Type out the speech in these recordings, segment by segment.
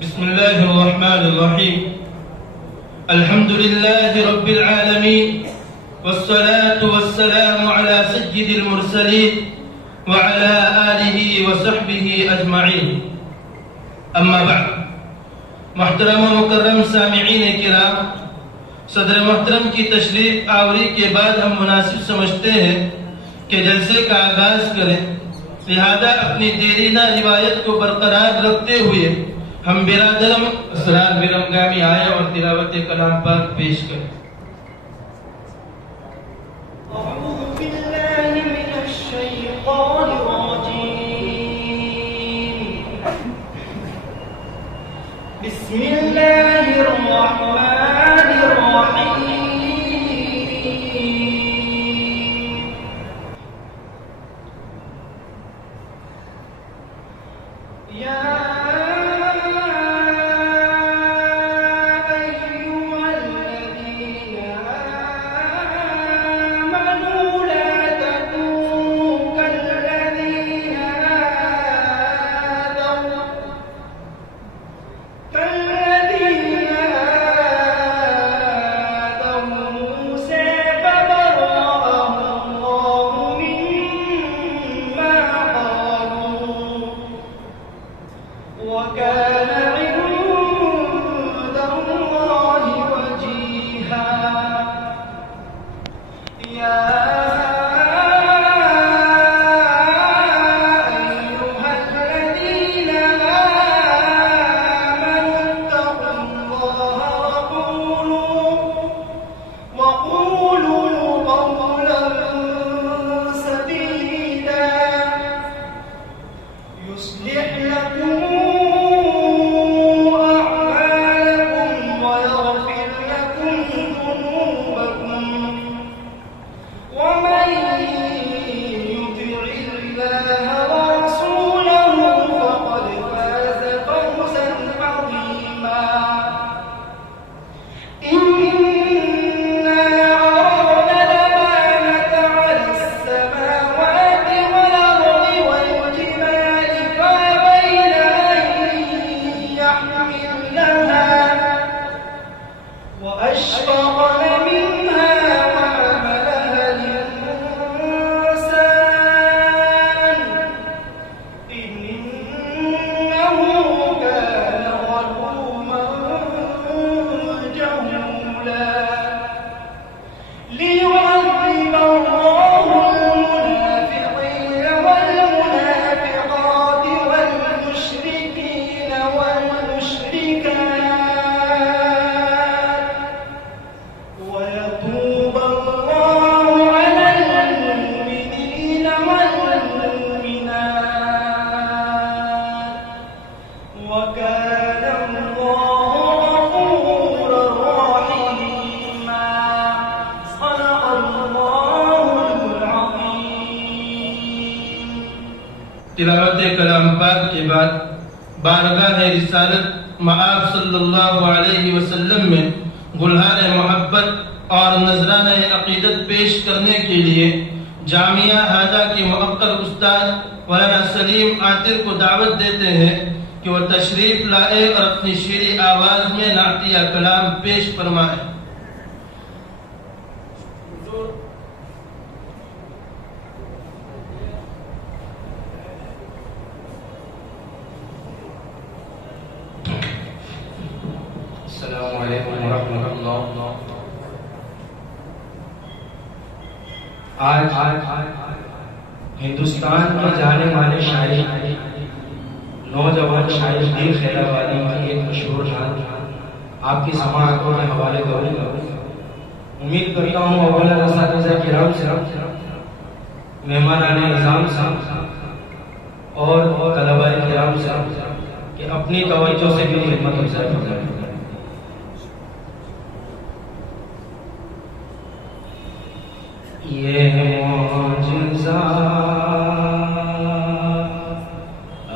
بسم الله الرحمن الرحيم. الحمد لله رب العالمين، والصلاة والسلام على سيد المرسلين وعلى آله وصحبه أجمعين. أما بعد، محترم و مکرم سامعین کرام، صدر محترم کی تشریف آوری کے بعد ہم مناسب سمجھتے ہیں کہ جلسے کا آغاز کریں، لہذا اپنی دیرینہ روایت کو برقرار رکھتے ہوئے ہم برادرم اسرار برمگامی آئے اور تلاوت کلام پاک پیش کریں۔ اعوذ باللہ من الشیطان الرجیم، بسم اللہ الرحمن الرحیم۔ تلاوت کلام پاک کے بعد بارگاہ رسالت مآب صلی اللہ علیہ وسلم میں گلہار محبت اور نذرانہ عقیدت پیش کرنے کے لیے جامعہ ہادہ کے مؤقر استاد مولانا سلیم عاطر کو دعوت دیتے ہیں کہ وہ تشریف لائے اور اپنی شیریں آواز میں نعتیہ کلام پیش فرمائے۔ السلام علیکم ورحمۃ اللہ۔ آج ہندوستان میں جانے والے شاعر نوجوان شاعر دیر خیرہ والی کی ایک مشہور نعت آپ کی سماعتوں کے حوالے کروں گا۔ امید کرتا ہوں اولا اساتذہ کرام سے، مہمانان نظام سے اور طلباء کرام سے کہ اپنی توجہ سے بھی خدمت افزائی فرمائیں۔ یہ معجزہ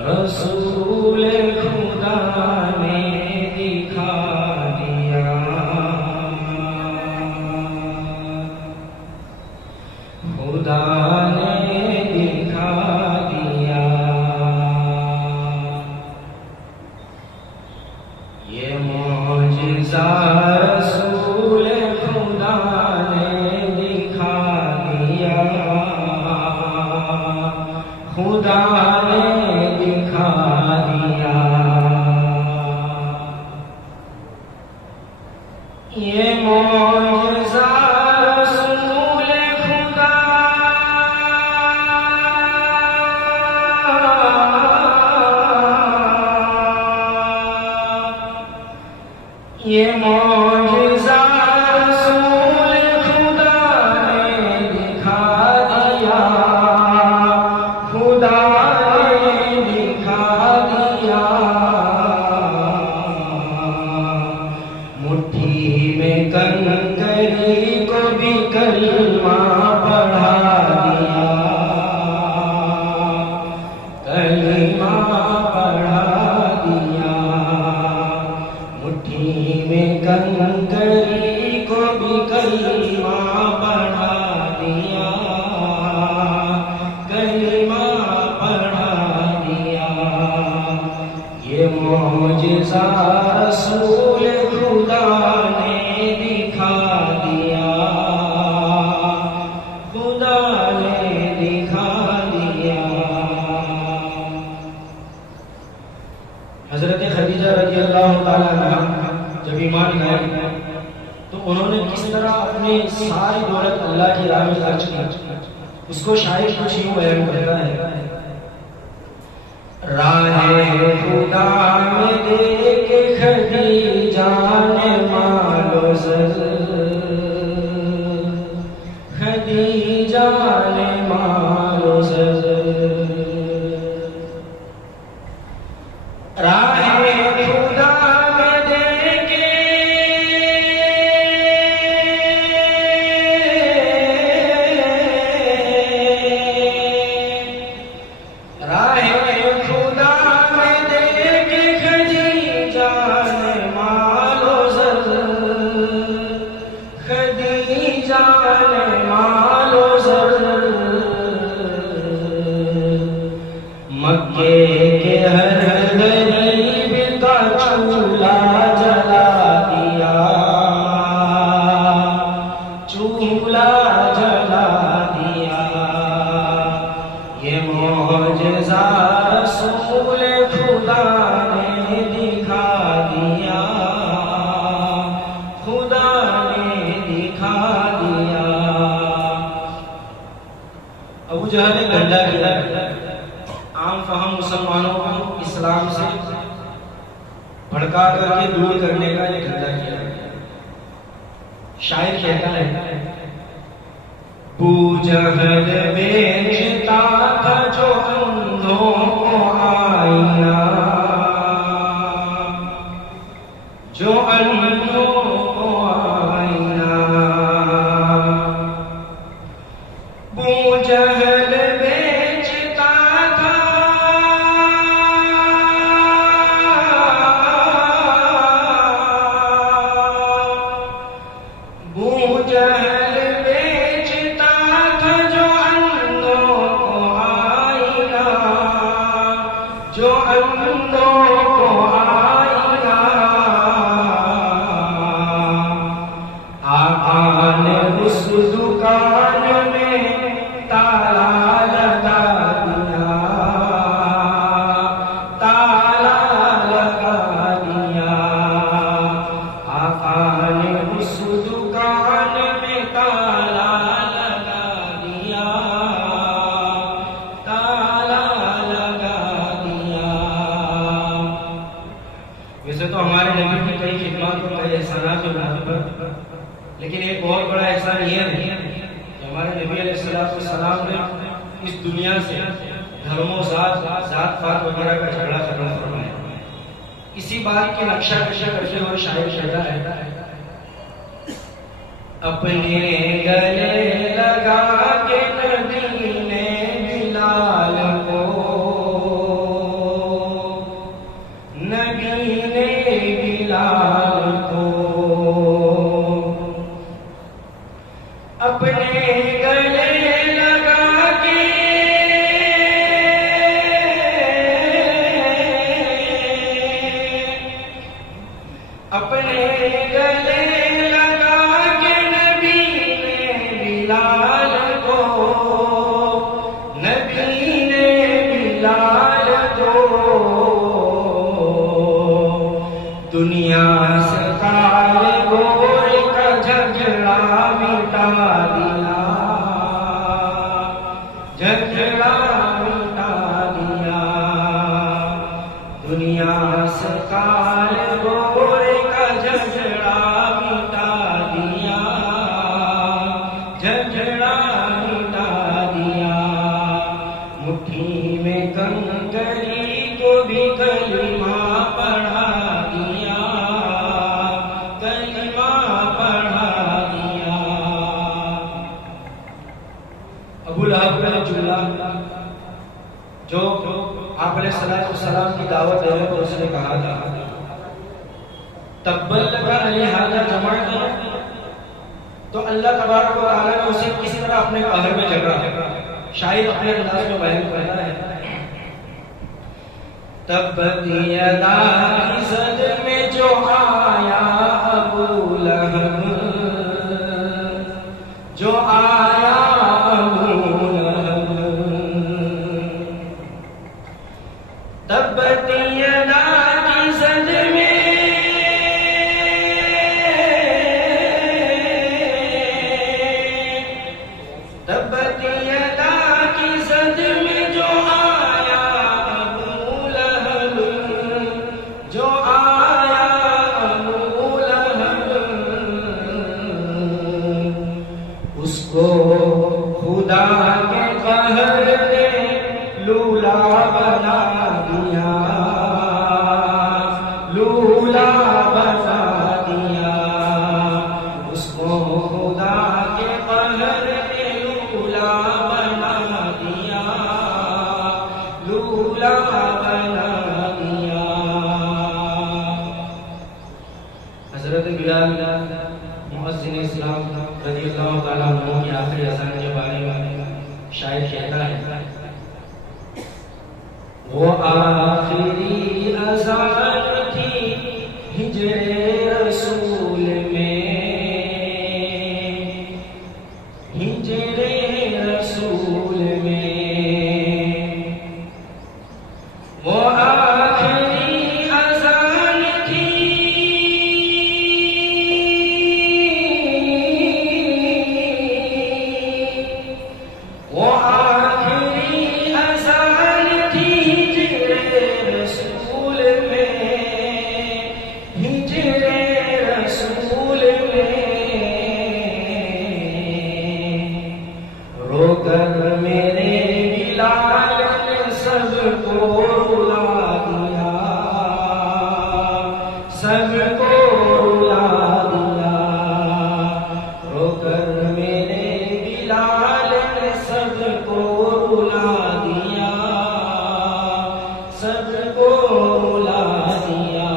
رسول خدا نے دکھا دیا، خدا نے دکھا دیا، یہ معجزہ رسول خدا نے دکھا دیا، خدا نے دکھا دیا، یہ معجزہ رسول خدا یہ معجزہ رسول خدا نے دکھا دیا، خدا نے دکھا دیا، مٹھی میں کنکری کو بھی کلمہ پڑھا دیا، کلمہ پڑھا دیا، مٹھی میں کنکری کو بھی کلمہ پڑھا دیا، کلمہ پڑھا دیا، یہ معجزہ رسول خدا نے دکھا دیا، خدا نے دکھا دیا۔ حضرت خدیجہ رضی اللہ تعالیٰ عنہ جب ایمان لائے تو انہوں نے کس طرح اپنی ساری دولت اللہ کی راہ میں خرچ کی، اس کو شاعر کچھ یوں بیان کرتا ہے، راہ خدا میں دیکھ خدیجہ نے مال و زر، خدیجہ نے مال و زر، راہ خدا میں دیکھ راہ خدا میں دیکھ خدیجہ نے مال و زر، خدیجہ نے مال و زر، مکے کے ہر غریب کا چولہا جلا دیا، چولہا جلا دیا، یہ معجزہ رسول خدا نے دکھا دیا، خدا نے دکھا دیا۔ ابو جہل نے گنڈا کیا، عام فہم مسلمانوں کو اسلام سے بھڑکا کر کے دور کرنے کا یہ دھندا کیا۔ شاعر کہتا ہے، ابو جہل بیچتا تھا جو اندھوں کو آئینہ، جو اندھوں کو آئینہ، ابو جہل بیچتا تھا ابو جہل بیچتا تھا جو اندھوں کو آئینہ، جو اندھوں کو آئینہ، آقا نے اس دکان میں تالا لگا دیا، تالا لگا دیا، آقا نے اس دکان میں تالا لگا دیا، تالا لگا دیا۔ ویسے تو ہمارے نبی کی کئی خدمات اور کئی احسانات اور محبت، لیکن ایک بہت بڑا احسان یہ ہے کہ ہمارے نبی علیہ السلام نے اس دنیا سے دھرم و ذات پات وغیرہ کا جھگڑا ختم فرمایا۔ اسی بات کی نقشہ کشا کرتے ہوئے شاعر کہتا ہے، اپنے گلے لگا کے نبی نے بلال کو، نبی نے بلال کو، اپنے گلے لگا کے اپنے گلے لگا کے نبی نے بلال کو، نبی نے بلال کو دنیا سے کالے گورے کا جھگڑا مٹا دیا، جھگڑا مٹا دیا، دنیا سے کالے گورے کا جھگڑا مٹا دیا، جھگڑا مٹا دیا، مٹھی میں کنکری کو بھی کلمہ پڑھا دیا، کلمہ پڑھا دیا۔ ابو لہب کا جملہ جو آپ علیہ السلام کی دعوت دینے پر اس نے کہا تھا، تبت لکا لہذا جمعت، تو اللہ تبارک و تعالیٰ نے اسے کس طرح اپنے قہر میں جگڑا، شاید اپنے انداز میں بیان کرتا ہے۔ تبت یدا کی زد میں جو آیا ابو لہب، جو آیا ابو لہب، تبت یدا کی زد میں تبت یدا کی زد میں جو آیا ابو لہب، جو آیا ابو لہب، اس کو خدا کے قہر نے لولا بنا دیا، لولا بنا دیا، اس کو خدا کے قہر نے لولا بنا دیا، لولا بنا دیا۔ حضرت بلال مؤذن اسلام رضی اللہ تعالیٰ عنہ کی آخری اذان کے بارے میں شاعر کہتا ہے، وہ آخری اذان تھی ہجر رسول میں، ہجر رسول میں، وہ آخری اذان تھی، وہ آخری اذان تھی ہجر رسول میں، ہجر رسول میں، رو کر میرے بلال نے سب کو رلا دیا، سب کو رلا دیا، رو کر میرے بلال نے سب کو رلا دیا، سب کو رلا دیا۔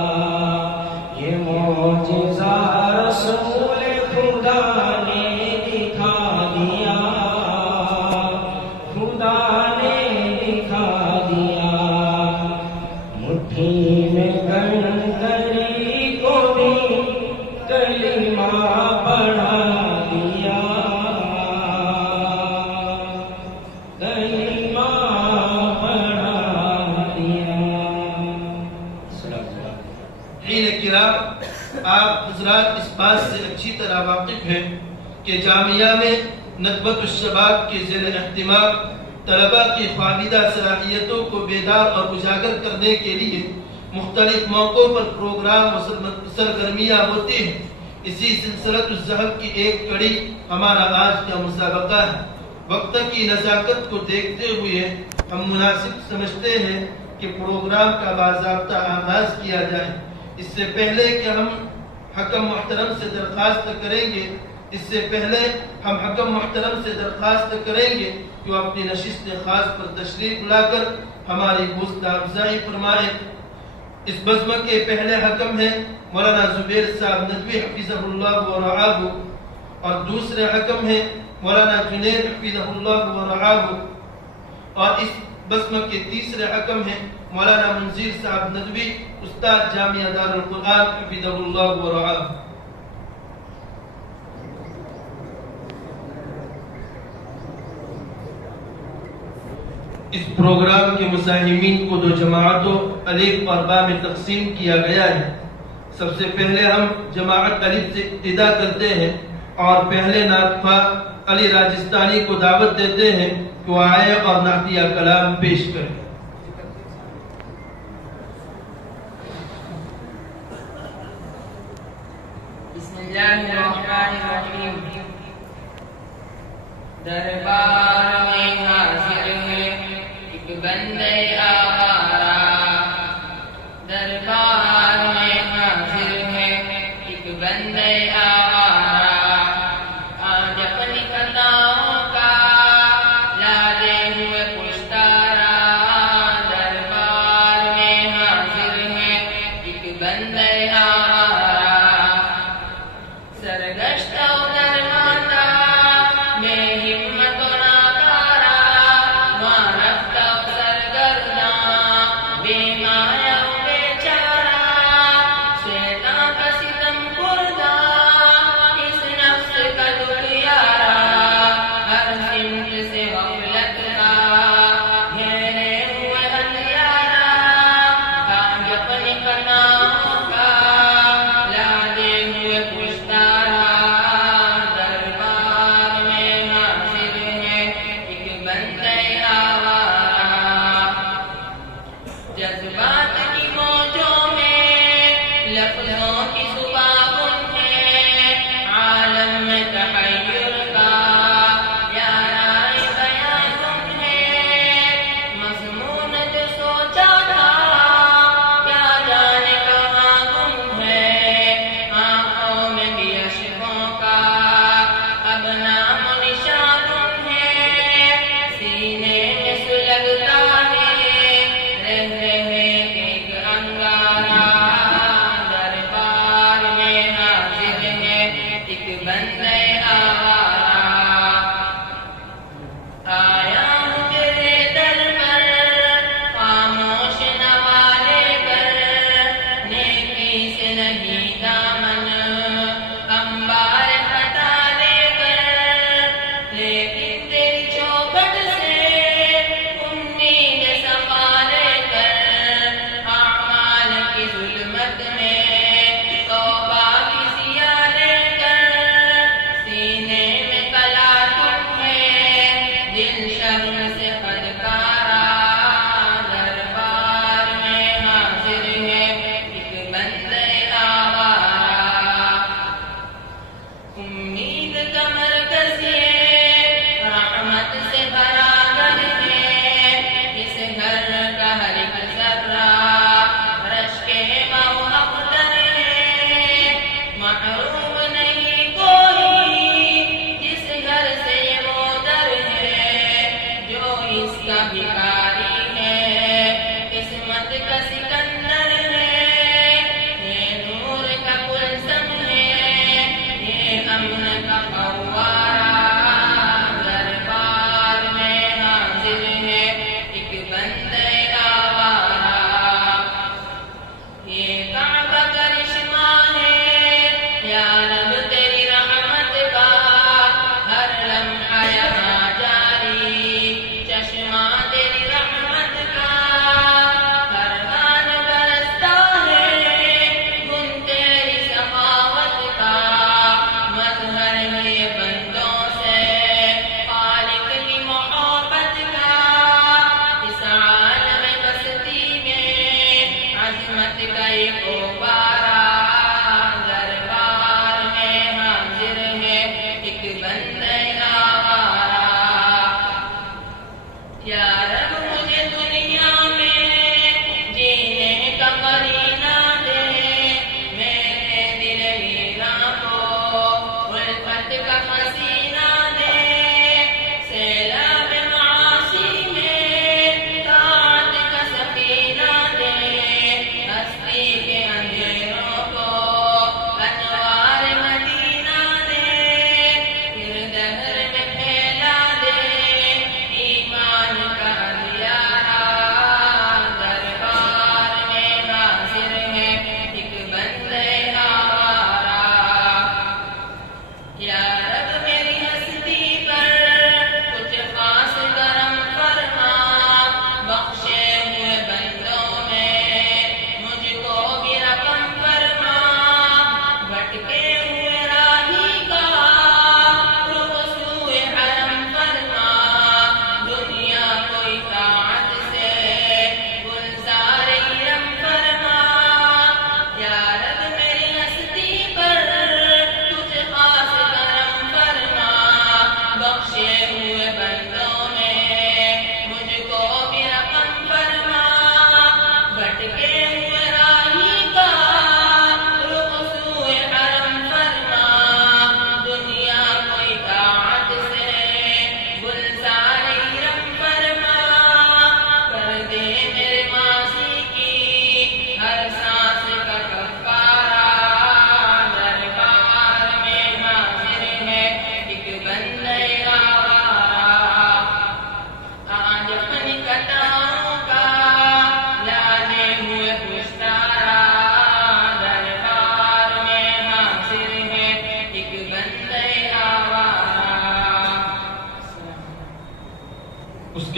یہ معجزہ رسول خدا نے دکھا دیا، خدا نے دکھا دیا، مٹھی میں کنکری کو بھی کلمہ پڑھا دیا، کلمہ پڑھا دیا۔ حین کرام، آپ حضرات اس بات سے اچھی طرح واقف ہیں کہ جامعہ میں ندوۃ الشباب کے زیر اہتمام طلباء کی خالدہ صلاحیتوں کو بیدار اور اجاگر کرنے کے لیے مختلف موقعوں پر پروگرام و سرگرمیاں ہوتی ہیں۔ اسی سلسلۃ الذہب کی ایک کڑی ہمارا آج کا مسابقہ ہے۔ وقت کی نزاکت کو دیکھتے ہوئے ہم مناسب سمجھتے ہیں کہ پروگرام کا باضابطہ آغاز کیا جائے۔ اس سے پہلے کہ ہم حکم محترم سے درخواست کریں گے کہ وہ اپنی نشست خاص پر تشریف لا کر ہماری حوصلہ افزائی فرمائے۔ اس بزم کے پہلے حکم ہیں مولانا زبیر صاحب ندوی حفظہ اللہ و رعاہ، اور دوسرے حکم ہیں مولانا جنید حفظہ اللہ و رعاہ، اور اس بسمہ کے تیسرے حکم ہیں مولانا منظیر صاحب ندوی، استاد جامعہ دار القرآن حفظہ اللہ و رعاہ۔ اس پروگرام کے مساہمین کو 2 جماعتوں الف اور با میں تقسیم کیا گیا ہے۔ سب سے پہلے ہم جماعت الف سے ابتدا کرتے ہیں اور پہلے نعت خواں علی راجستانی کو دعوت دیتے ہیں کہ وہ آئے اور نعتیہ کلام پیش کریں۔ بسم اللہ الرحمن الرحیم۔ دربار میں حاضر ہے ایک بندے آوارہ، دربار میں حاضر ہے ایک بندے آوارہ، آج اپنی خطاؤں کا لادے ہوئے پشتارا، دربار میں حاضر ہے ایک بندے آوارہ، سرگشتہ و درماندہ بے ہمت و ناکارہ، وارفتہ و سرگرداں بے مایہ و بیچارہ، شیطان کا ستم خوردہ اس نفس کا دکھیارہ، ہر سمت سے غفلت کا گھیرے ہوئے اندھیارہ، آج اپنی خطاؤں کا لادے ہوئے پشتارا، دربار میں حاضر ہے ایک بندے آوارہ، جذبات کی موجوں میں لفظوں کی زبان ہے، عالم میں تحیر کا یارائے بیان تم ہے، مضمون جو سوچا تھا کیا جانے کہاں گم ہے، آنکھوں میں بھی اشکوں کا اب نام و نشان تم ہے، سینے میں سلگتا ہے رہ رہے ایک انگارہ، دربار میں حاضر ہے ایک بندے آوارہ، آیا ہوں تیرے در پر خاموش نوالے پر، نیکی سے نہیں دامن انبار خطا لے کر، لیکن تیری چوکھٹ سے امید صفا لے کر، اعمال کی ظلمت میں توبہ کی ضیاء لے کر، سینے میں کلا تم ہے دل شرم سے خودکارا، دربار میں حاضر ہے ایک بندے آوارہ، امید کا مرکز یہ رحمت سے بھرا گھر ہے، اس گھر کا ہر ایک ذرہ رشک ماہ اختر ہے، محروم نہیں کوئی جس گھر سے یہ وہ در ہے، جو اس کا بھکاری ہے قسمت کا سکندر ہے، یہ نور کا کلثم ہے یہ امن کا قوارہ، دربار میں حاضر ہے ایک بندے آوارہ، یہ کعبہ کرشمہ ہے یا رب تیری رحمت کا، ہر لمحہ یہاں جاری چشمہ تیری رحمت کا، ہر گان برستا ہے گن تیری سخاوت کا، مظہر ہے یہ بندوں سے خالق کی محبت کا، اس عالم بستی میں عظمت کا ایک غبارہ، دربار میں حاضر ہے ایک بندے آوارہ، یا رب مجھے دنیا میں جینے کا قرینہ دے، میرے دل ویراں کو الفت کا خزینہ دے، سیلاب معاصی میں طاعت کا سفینہ دے، ہستی کے اندھیروں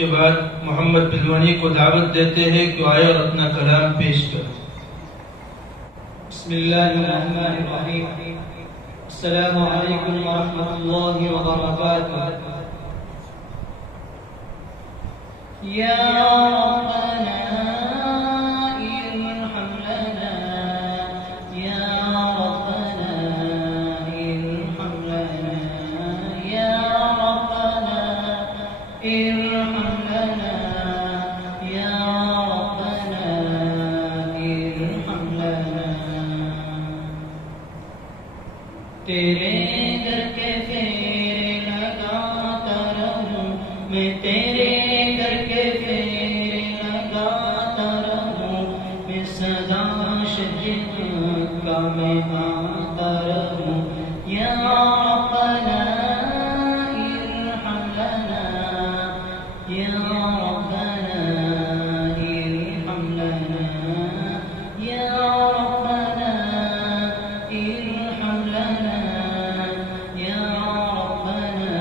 کے بعد محمد بلونی کو دعوت دیتے ہیں کہ آئے اور اپنا کلام پیش کریں. بسم اللہ الرحمن الرحیم. السلام علیکم ورحمۃ اللہ وبرکاتہ. یا ربنا ارحم لنا، یا ربنا ارحم لنا، یا ربنا ارحم لنا، یا ربنا ارحم لنا. تیرے در کے پھیرے لگاتا رہوں میں، تیرے در کے پھیرے لگاتا رہوں میں، صدا شجر کا میں آتا رہوں. یا ربنا ارحم لنا، یا ربنا ارحم لنا، یا ربنا ارحم لنا، یا ربنا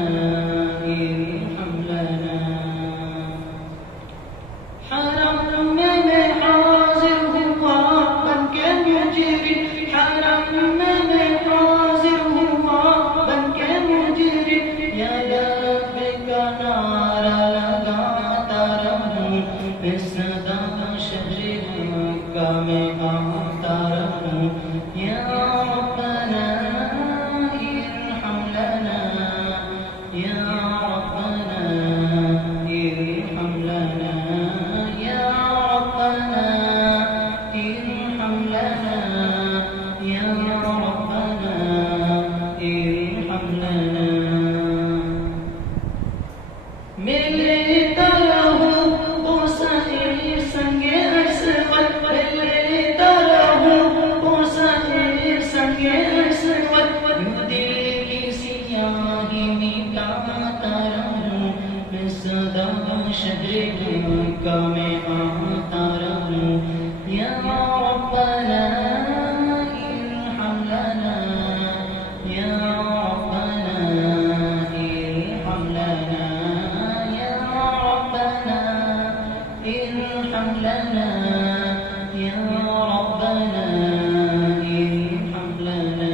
ارحم لنا. حرم میں حاضر ہوا بن کے مجرم، حرم میں حاضر ہوا بن کے مجرم، یا رب کا نعرہ لگاتا رہوں میں، صدا شجر کا میں آتا رہوں. یا ربنا ارحم لنا، یا ربنا ارحم لنا، یا ربنا ارحم لنا، یا ربنا ارحم لنا. میرے طرح وہ سہی سنگ اسود، میرے طرح وہ سہی سنگ اسود، دل کی سیاہی مٹاتا رہوں میں، صدا شجر کا میں آتا رہوں. یا ربنا ارحم لنا، یا ربنا ارحم لنا، یا ربنا ارحم لنا، یا ربنا ارحم لنا.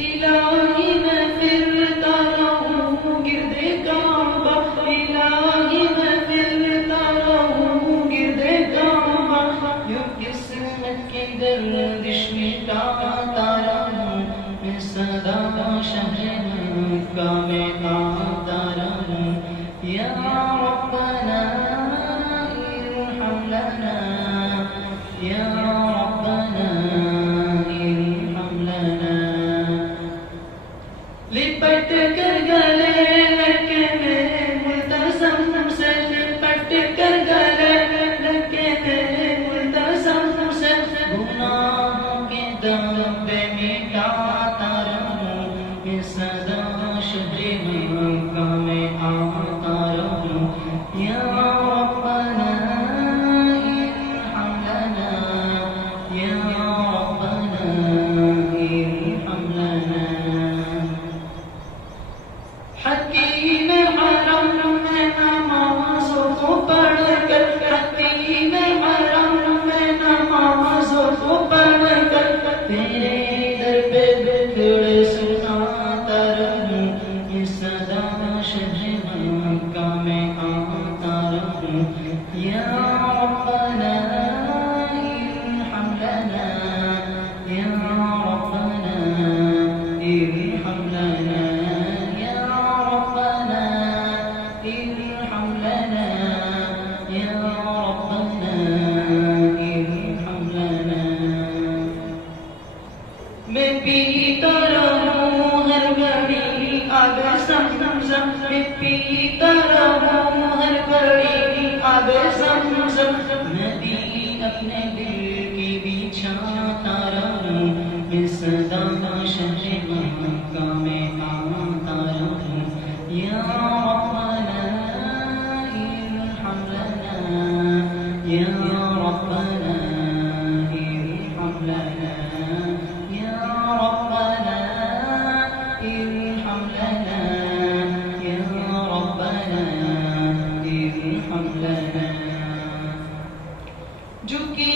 الہی میں پھرتا رہوں گرد کعبہ، الہی میں پھرتا رہوں گرد کعبہ، یوں قسمت کی گردش مٹاتا رہوں میں، صدا شجر کا میں آتا رہوں. یا ربنا ارحم لنا، یا ربنا ارحم لنا. لپٹ کر گلے لگے میں ملتزم سے، لپٹ کر گلے لگے میں ملتزم سے، گناہوں کے دبے مٹاتا رہوں میں، صدا شجر کا میں آتا رہوں. یا ربنا ارحم لنا، یا ربنا ارحم لنا. حکیم حرم میں نمازوں کو پڑھ کر، حکیم حرم میں نمازوں کو پڑھ کر، تیرے در پہ بکھڑ سناتا رہوں میں، صدا شجر کا میں آتا رہوں. یا ربنا ارحم لنا، یا ربنا ارحم لنا، یا ربنا ارحم لنا، یا ربنا ارحم لنا. میں پیتا رہوں ہر گھڑی آب زمزم، میں پیتا رہوں ہر گھڑی آب زمزم، ندی اپنے دل کی بچھاتا رہوں میں، صدا شجر کا میں آتا رہوں. یا ربنا ارحم لنا، یا ربنا ارحم لنا، یا ربنا ارحم لنا، یا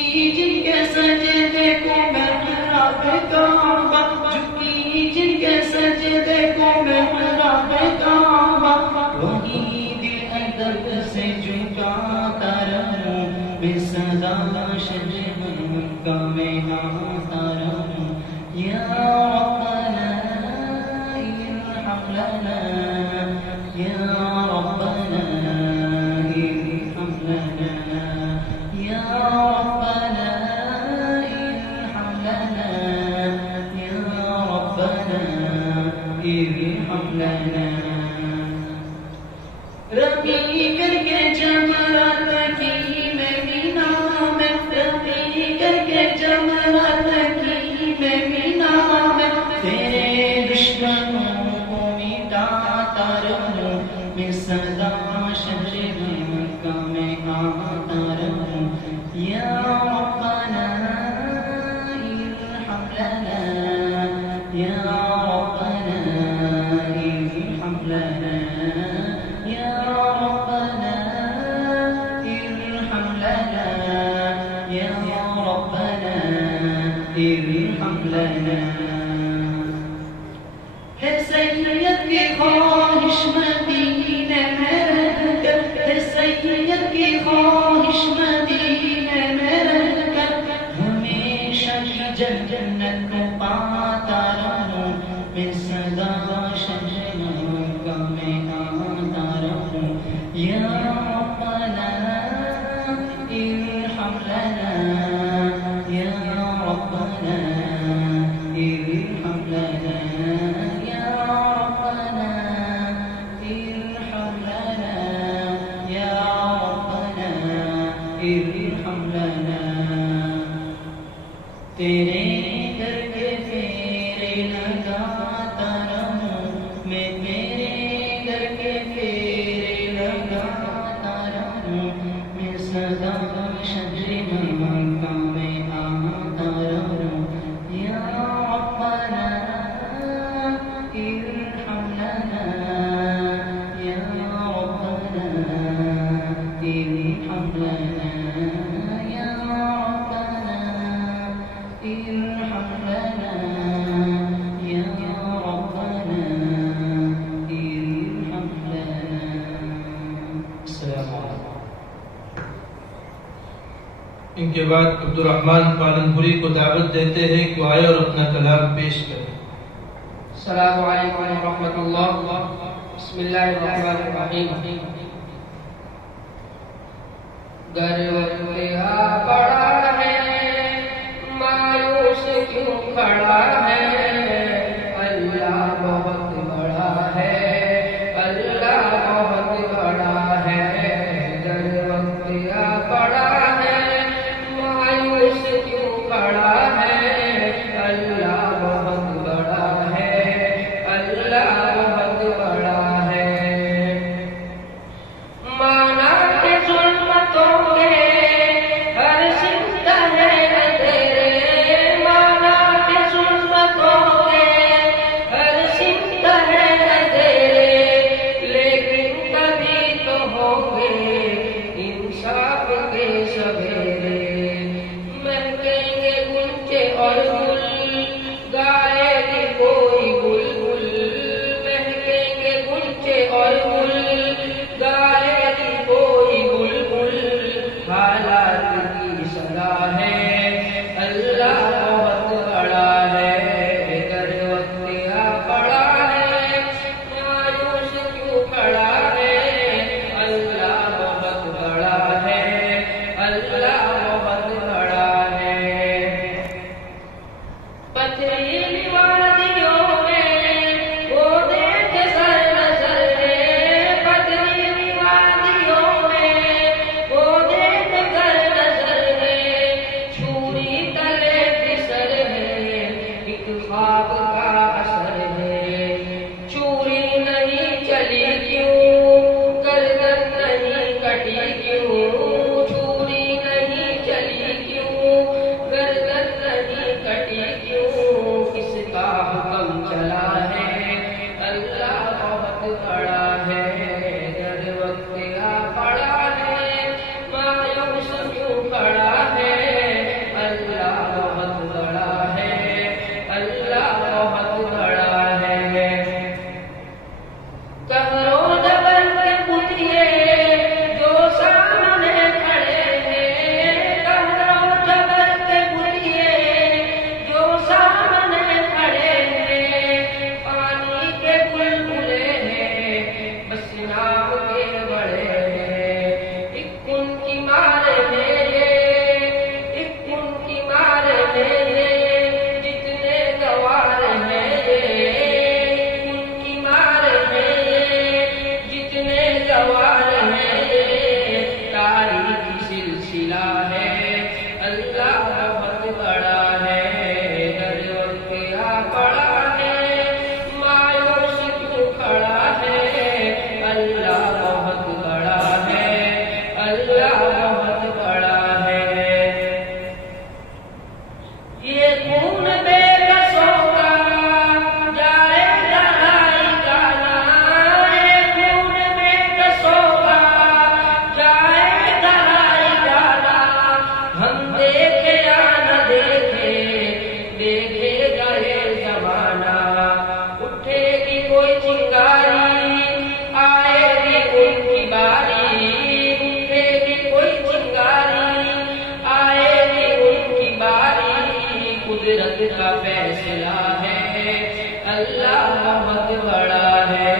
جھکی جن کے سجدے کو محراب کعبہ، جھکی جن کے سجدے کو محراب کعبہ، وہی دل ادب سے جھکاتا رہوں، میں صدا شجر مکہ میں آتا رہوں، یا ربنا ارحم لنا، یا ربنا ارحم لنا، یا ربنا ارحم لنا، یا ربنا ارحم لنا۔ رمی کر کے جمرات کی میں مینا میں، رمی کر کے جمرات کی میں مینا میں، تیرے دشمنوں کو مٹاتا رہوں، میں صدا شجر مکہ میں آتا رہوں، یا ربنا ارحم لنا، یا ربنا ارحم لنا، یا ربنا ارحم لنا، یا ربنا ارحم لنا۔ ہے سید کی خواہش مدینے میں رہ کر، ہے سید کی خواہش مدینے میں رہ کر، ہمیشہ کی جنت کو پاتا رہوں، میں صدا شجر مکہ میں آتا رہوں، یا ربنا ارحم لنا، یا ربنا ارحم لنا، یا ربنا ارحم لنا، یا ربنا ارحم لنا۔ تیرے در کے پھیرے لگاتا رہوں، میں تیرے در کے پھیرے لگاتا رہوں، میں صدا شجر مکہ میں آتا رہوں، یا ربنا ارحم لنا، یا ربنا ارحم لنا، یا ربنا ارحم لنا، یا ربنا ارحم لنا۔ السلام علیکم۔ ان کے بعد عبد الرحمن پالنپوری کو دعوت دیتے ہیں کہ وہ آئے اور اپنا کلام پیش کریں۔ السلام علیکم ورحمۃ اللہ۔ بسم اللہ الرحمن الرحیم۔ گر وقت آ پڑا ہے مایوس کیوں کھڑا ہے، اللہ بہت بڑا ہے، اللہ بہت بڑا ہے۔ گر وقت آ پڑا ہے مایوس کیوں کھڑا ہے، اللہ بہت بڑا ہے، اللہ بہت بڑا ہے۔ مانا کہ ظلمتوں کے ہر کا فیصلہ ہے اللہ بہت بڑا ہے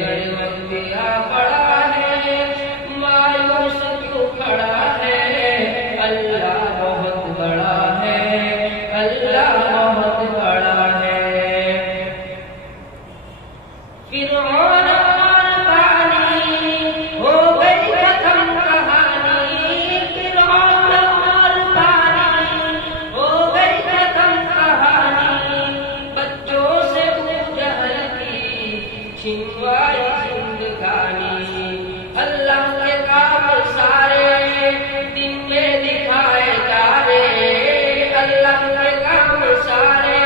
گر وقت آ پڑا ہے مایوس کیوں کھڑا ہے اللہ بہت بڑا ہے اللہ بہت بڑا ہے فرعون اور پانی ہو گئی ختم کہانی فرعون اور پانی ہو گئی ختم کہانی بچوں سے ابو جہل کی چھنوائی زندگانی اللہ کے کام سارے دن میں دکھائے تارے اللہ کے کام سارے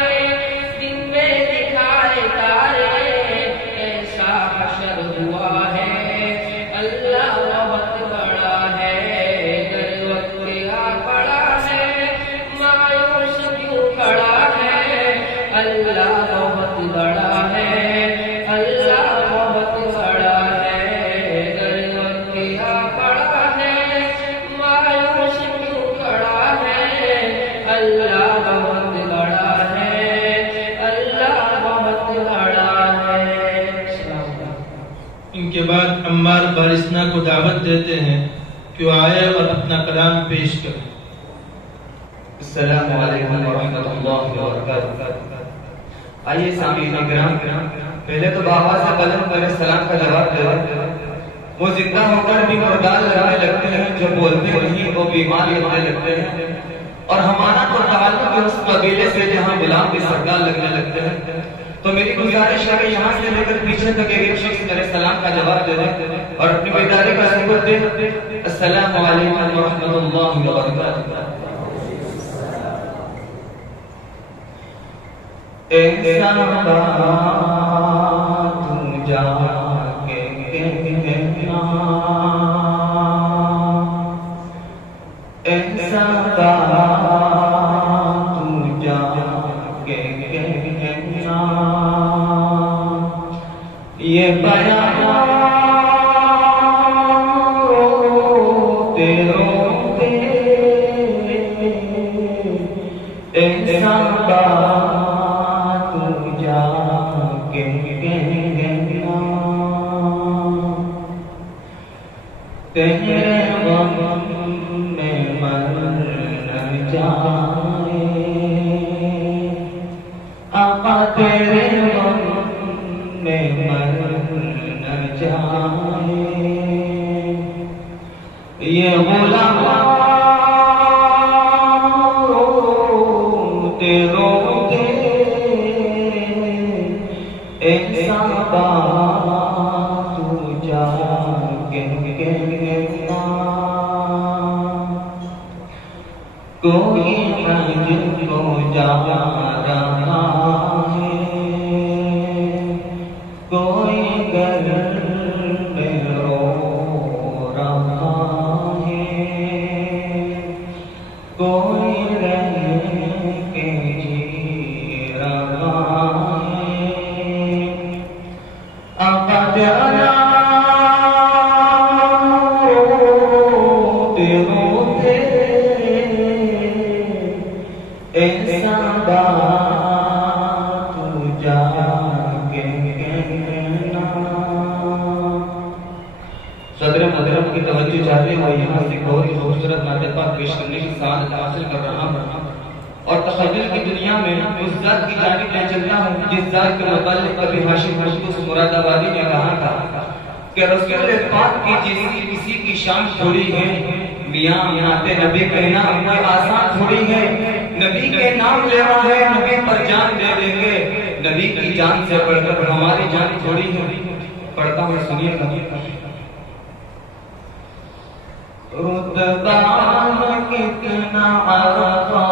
دن میں دکھائے تارے ایسا حشر ہوا ہے اللہ بہت بڑا ہے گر وقت آ پڑا ہے مایوس کیوں کھڑا ہے اللہ بہت بڑا ہے اللہ بہت بڑا ہے گر وقت آ پڑا ہے مایوس کیوں کھڑا ہے اللہ بہت بڑا ہے اللہ بہت بڑا ہے السلام علیکم۔ ان کے بعد عمار بارسنا کو دعوت دیتے ہیں کہ وہ آئے اور اپنا کلام پیش کریں۔ السلام علیکم ورحمۃ اللہ وبرکاتہ۔ آئیے سامعین کرام، پہلے تو بآواز قلم کرے سلام کا جواب دے۔ وہ زندہ ہو کر بھی مردار لگنے لگتے ہیں، جو بولتے نہیں وہ بیمار لگنے لگتے ہیں، اور ہمارا تو تعلق اس قبیلے سے جہاں غلام بھی سردار لگنے لگتے ہیں۔ تو میری گزارش ہے کہ یہاں سے لے کر پیچھے تک ایک شخص میرے سلام کا جواب دے دیں اور اپنی بیداری کا ثبوت دے۔ السلام علیکم ورحمۃ اللہ وبرکاتہ۔ ایسا بات جا کے کہنا، ایسا بات جا کے کہنا، یہ بیان روتے روتے ایسا بات جا کے کہنا، تیرے غم میں مر نہ جائے آقا، تیرے غم میں مر نہ جائے، یہ غلام روتے روتے ایسا بات جا کے کہنا، کوئی مجھ کو جا رہا ہے، کوئی گھر میں رو رہا ہے، کوئی رہ کے جی رہا ہے، آقا جانا روتے روتے ایسا بات جا کے کہنا۔ صدر محترم کی توجہ چاہتے ہوئے یہاں سے بہت ہی خوبصورت نعت پاک پیش کرنے کی سعادت حاصل کر رہا ہوں، اور تخیل کی دنیا میں اس ذات کی جانب لے چلتا ہوں جس ذات کے متعلق کبھی ہاشم مشکوس مراد آبادی نے کہا تھا کہ رسول پاک کی جیسی کسی کی شان تھوڑی ہے، میاں نعت نبی کہنا کوئی آسان تھوڑی ہے، نبی کے نام لینا ہے نبی پر جان دے دیں گے، نبی کی جان سے بڑھ کر ہماری جان تھوڑی ہے۔ پڑھتا ہوں سنیے گا۔ رتبہ کتنا عرفہ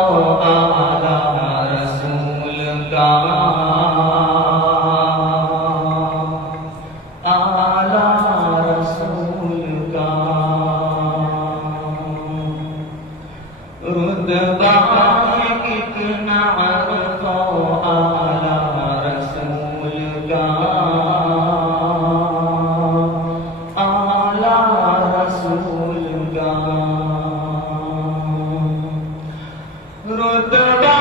اعلیٰ رسول کا، اعلیٰ رسول کا، رتبہ کتنا عرفہ اعلیٰ رسول کا، اعلیٰ رسول کا، رتبہ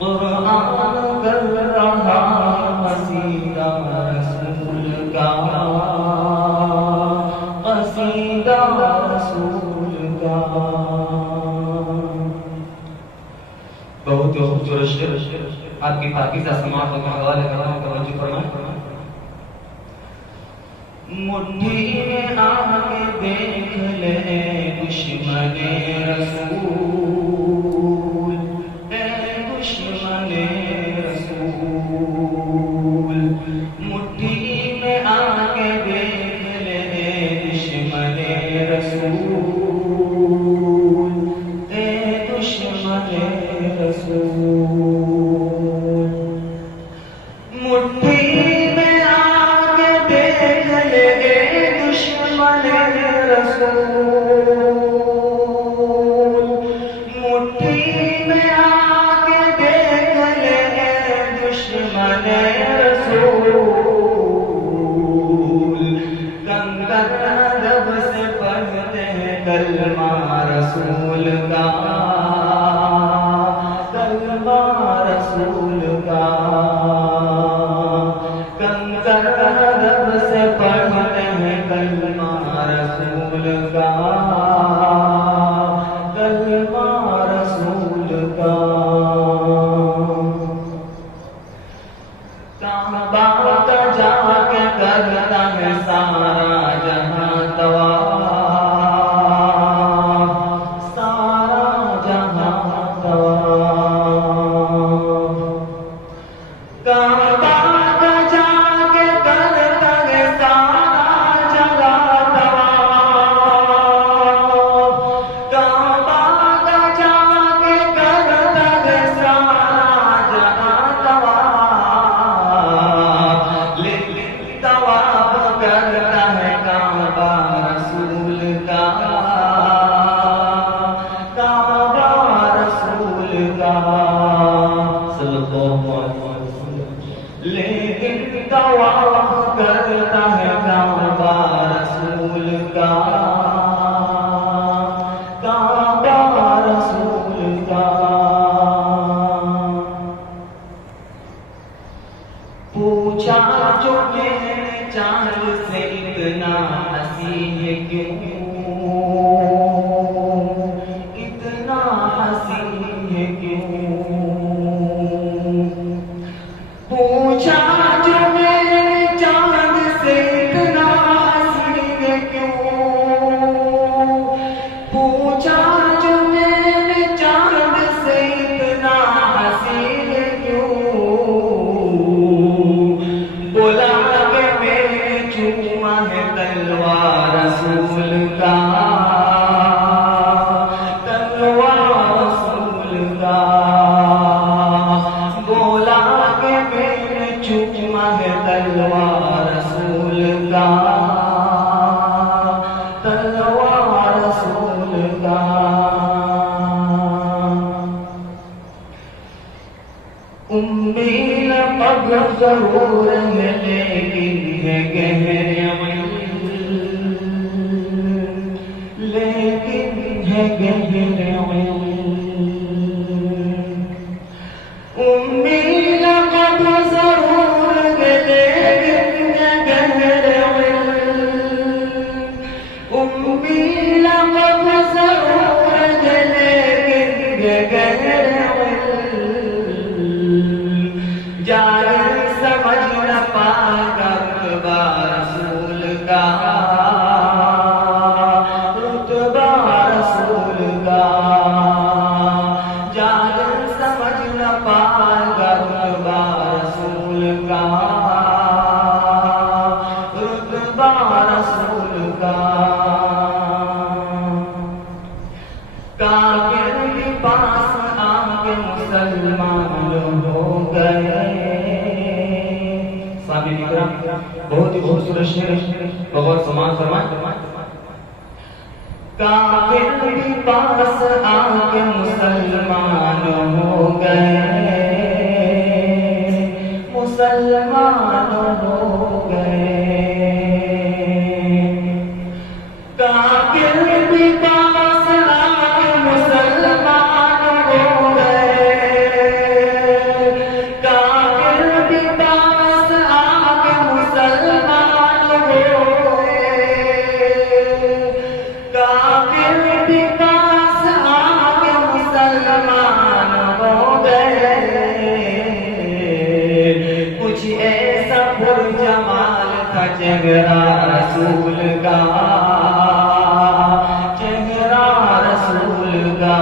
قرآن کر رہا قصیدہ رسول کا، قصیدہ رسول کا. بہت ہی خوبصورت شعر آپ کی پاکیزہ سماعت کا حوالے کرتا ہوں، توجہ فرمائیں. مٹھی میں آگے دیکھ لے دشمن رسول، اے دشمن رسول. مٹھی میں آگے دیکھ لے دشمن رسول، اے دشمن رسول. مٹھی میں آگے دیکھ لے دشمن رسول، مٹھی میں آگے دیکھ لے دشمن رسول. کنگن رب سے پڑھتے ہیں کلمہ رسول کا، کلمہ رسول کا. کنگن رب سے پڑھتے ہیں کلمہ رسول کا، کلمہ رسول کا. کعبہ کا جا کے کرتا ہے سارا جہاں طواف، سارا جہاں طواف. کعبہ کا جا کے کرتا ہے سارا جہاں طواف، کعبہ کا جا کے کرتا ہے سارا جہاں طواف. لیکن طواف کرتا ہے کعبہ رسول کا، کعبہ رسول کا صلی اللہ علیہ وسلم. لیکن طواف کرتا ہے کعبہ رسول کا، کعبہ رسول کا. پوچھا جو میرے چاند سے اتنا حسین کیوں، اتنا حسین کیوں. پوچھا جو میرے چاند سے اتنا حسین کیوں، پوچھا جو میرے چاند سے اتنا حسین کیوں. بولا کہ میرے چوما ہے تلوار رسول کا، تلوار رسول کا. بولا کہ میرے چوما ہے تلوار رسول کا، تلوار رسول کا. امید اب ضرور ہے لیکن ہے گہرے علم، لیکن ہے گہرے علم. امید اب ضرور ہے لیکن ہے گہرے علم، امید اب ضرور ہے لیکن ہے گہرے علم. جان سمجھ نہ پاگا رتبہ رسول کا، رتبہ رسول کا. جان سمجھ نہ پاگا رتبہ رسول کا، رتبہ رسول کا. کافر کے پاس آ کے مسلمان ہو گئے. صحابہ کرام بہت ہی خوبصورت شعر بہت سماعت فرمائیں. کافر کے پاس آ کے مسلمان ہو گئے، مسلمان ہو گئے. کافر کے پاس آ کے مسلمان ہو گئے، چہرہ رسول کا، چہرہ رسول کا،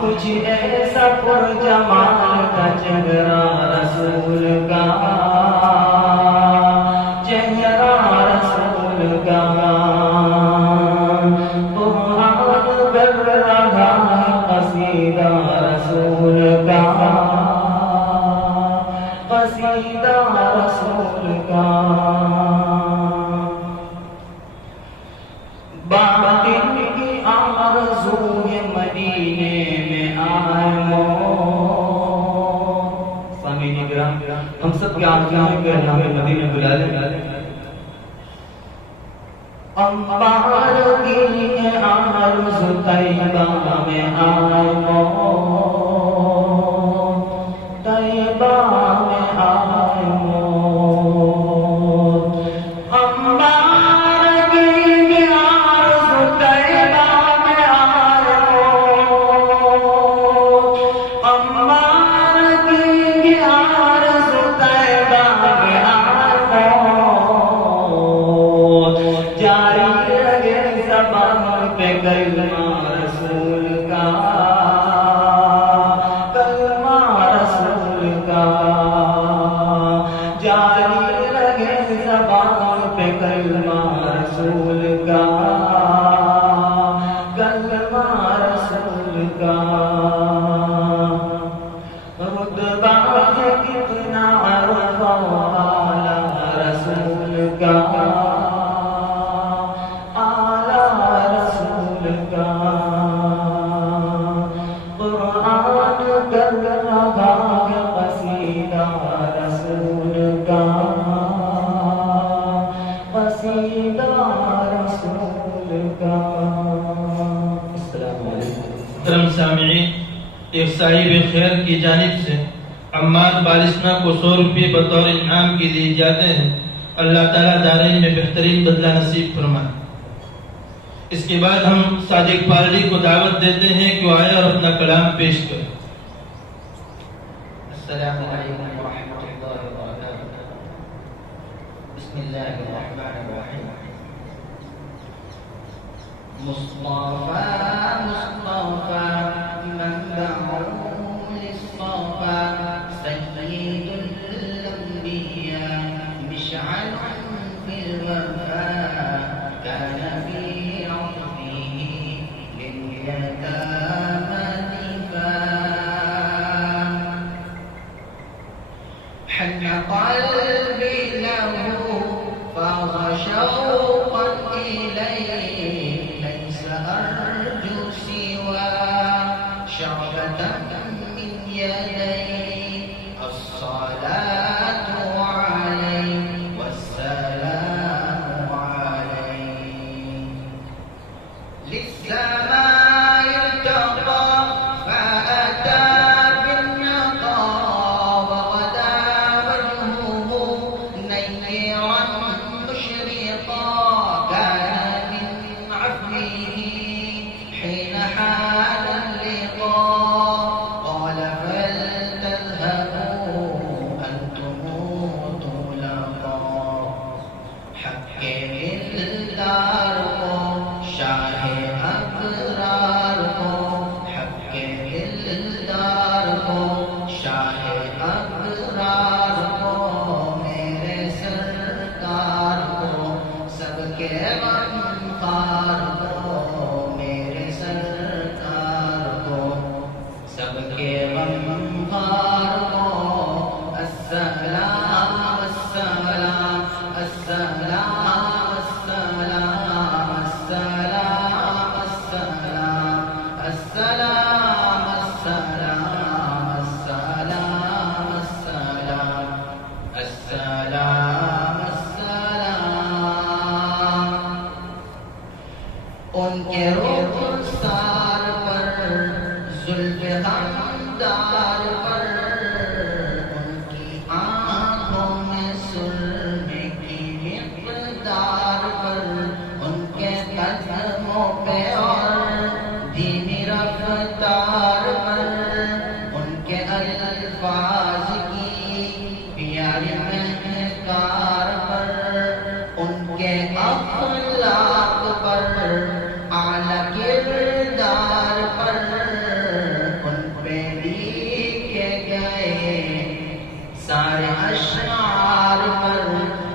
کچھ ایسا پر جمال کا چہرہ رسول کا، چہرہ رسول کا، قرآن کر رہا ہے قصیدہ رسول کا، قصیدہ رسول کا، باطن کی آرزو ہے مدینے میں آئے موت۔ سامعین کرام، ہم سب کے آرزو ہے کہ اللہ ہمیں مدینے بلا لے۔ انبار کی ہے آرزو طیبہ میں آئے موت، طیبہ میں آئے موت، انبار کی ہے آرزو طیبہ میں آئے موت، انبار کی ہے آرزو طیبہ میں آئے موت، جاری لگے زبان پہ کلمہ رسول کا، کلمہ رسول کا، جاری لگے زبان پہ کلمہ رسول کا، کلمہ رسول کا، رتبہ ہے کتنا عرفہ اعلیٰ رسول کا، اعلیٰ رسول کا، قرآن کر رہا ہے قصیدہ رسول کا، قصیدہ رسول کا۔ السلام علیکم۔ محترم سامعین، ایک صاحب خیر کی جانب سے عمار بالسنا کو 100 روپے بطور انعام کے لیے جاتے ہیں۔ اللہ تعالیٰ دارین میں بہترین بدلہ نصیب فرمائے۔ اس کے بعد ہم صادق پارلی کو دعوت دیتے ہیں کہ وہ آئے اور اپنا کلام پیش کرے۔ السلام علیکم ورحمۃ اللہ وبرکاتہ۔ بسم اللہ الرحمن الرحیم۔ مصطفیٰ مصطفیٰ منبع للصفا، سید الانبیاء مشعل فی الوفا، كان في عطفه لليتامى دفاع، حن قلبي له فاض شوقا إليه، ليس أرجو سوى شعبة من يديه، الصلاة عليه والسلام عليه، للسماء ارتقى فأتى بالنقى، وغدا وجهه نيرا مشرقا، كان من عفوه حين حان اللقاء، قال فلتذهبوا أنتم طلقا، حكم الدار کو شاہ ابرار کو، حکم الدار کو شاہ ابرار کو، میرے سرکار کو سب کے غمخوار کو، میرے سرکار کو سب کے غمخوار کو، السلام السلام السلام السلام السلام السلام السلام السلام السلام السلام السلام السلام، ان کے رخسار پر زلف غمدار پر، ان کی آنکھوں میں سرمے کی مقدار پر، ان کے قدموں پہ اور دھیمی رفتار پر، ان کے الفاظ کی پیاری مہکار سارے اشعار پر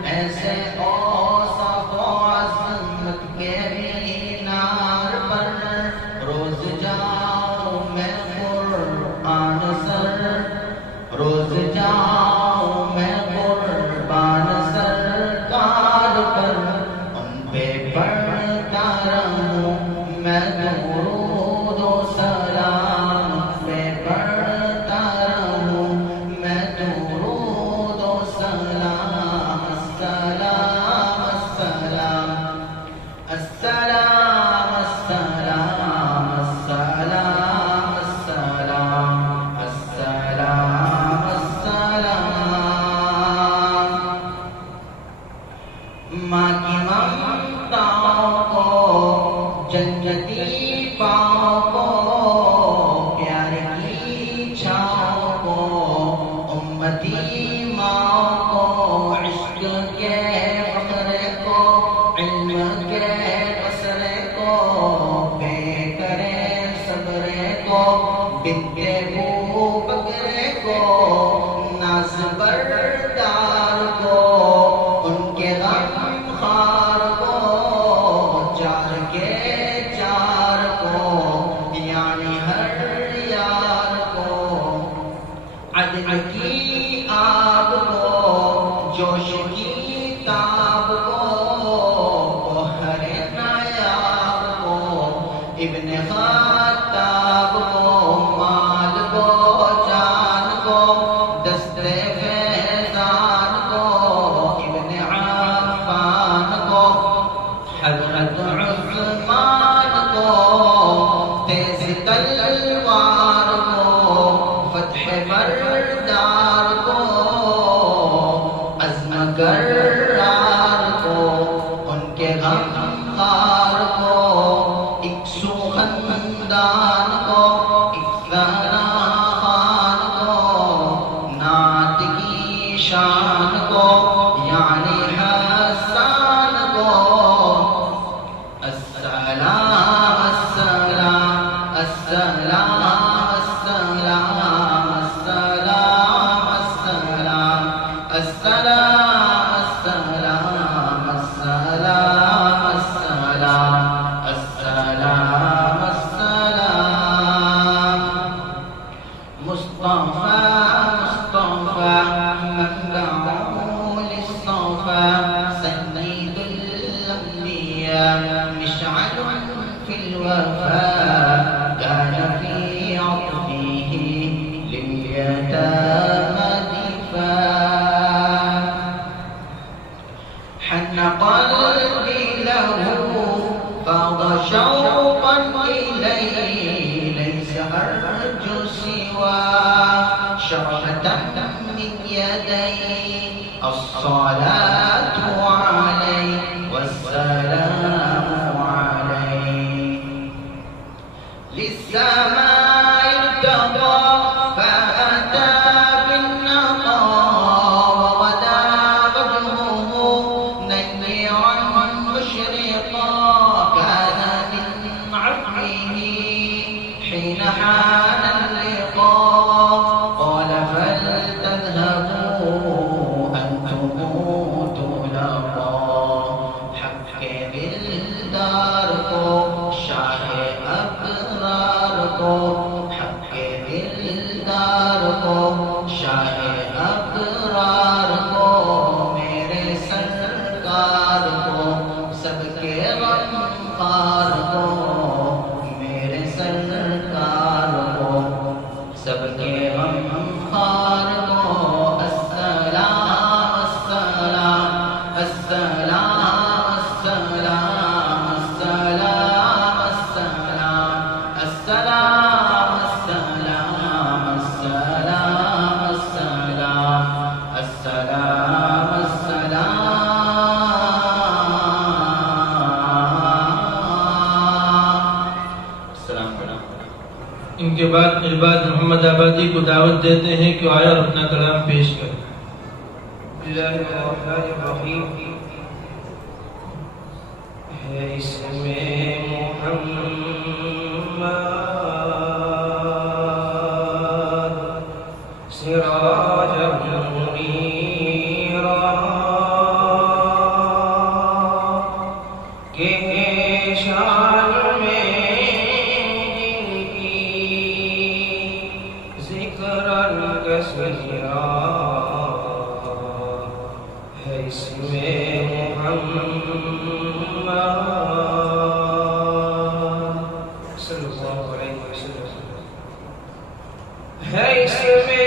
ایسے اوصاف و عظمت کے مینار پر روز جاؤں میں قرآن سر، روز جاؤں میں قربان سرکار پر، ان پہ پڑھتا رہوں میں درود و سلام، پہ پڑھتا رہوں میں درود و سلام، السلام السلام السلام السلام السلام السلام السلام السلام۔ ماں کی ممتاؤں کو، جنتی پاؤں کو، پیار کی چھاؤں کو، امتی ماں کو، عشق کے فخرے کو، علم کے بسرے کو، بے کرے صبرے کو، بنتے کو بکرے کو، ناز بردار کو، ان کے غم خار کو، جار کے جار کو، یعنی ہر یار کو، عدل کی آب کو، جوش کی تاب کو، ہر نایاب کو، ابن خطاب کو، مال کو، جان کو، دست فیضان کو، ابن عفان کو، حضرت عثمان کو، تیز تلوار کو، فتح بردار کو، عزم کرار کو، ان کے غم خار کو، ایک سو خندان کو، ایک ثنا خان کو، نعت کی شان کو، یعنی حسان کو، السلام السلام السلام السلام السلام السلام السلام السلام السلام السلام السلام السلام۔ مصطفى مصطفى منبع للصفا، سيد الأنبياء مشعل في الوفاء، كان في عطفه لليتامى دفاع، حن قلبي له فاض شوقا إليه، ليس أرجو سوى شرفة من يديه، الصلاة عليه والسلام عليه، للسماء ارتضى فأتى بالنقى، وغدا وجهه نيرا مشرقا، كان من عفوه حين حان اللقاء، قال فلتذهبوا أنتم طلقاء، حق دلدار کو، شاہ ابرار کو، حق دلدار کو، شاہ ابرار کو، میرے سرکار کو، سب کے غمخوار کو، میرے سرکار کو، سب کے غمخوار کو، السلام السلام السلام السلام السلام السلام السلام السلام السلام السلام السلام السلام السلام۔ ان کے بعد ارباد محمد آبادی کو دعوت دیتے ہیں کہ آیا اور اپنا کلام پیش کریں۔ اللہ الرحمن الرحیم۔ ہے اسم محمد سراجا ذکرا کثیرا ہے اس میں محمد صلی اللہ علیہ وسلم، ہے اس میں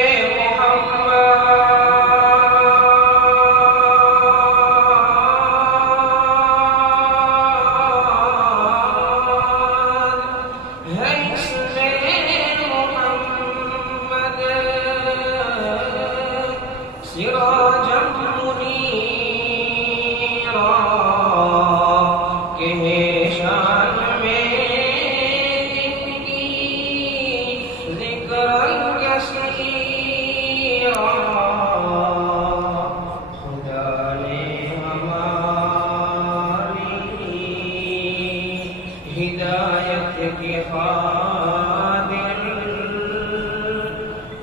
ہدایت کے خادم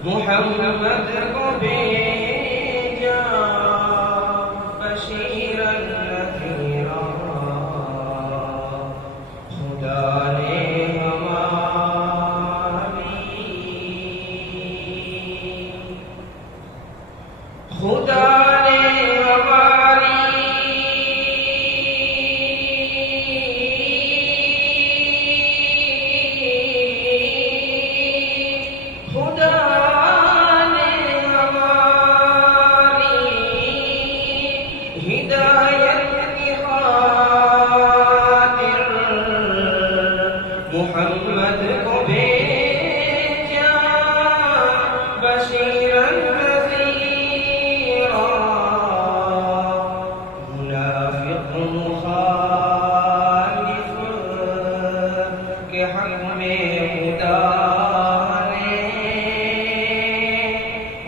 محمد کو بھیجا بشیرا نذیرا، خدا نے محمد کو بھیجا بشیرا نذیرا، منافق مخالف کے حق میں خدا نے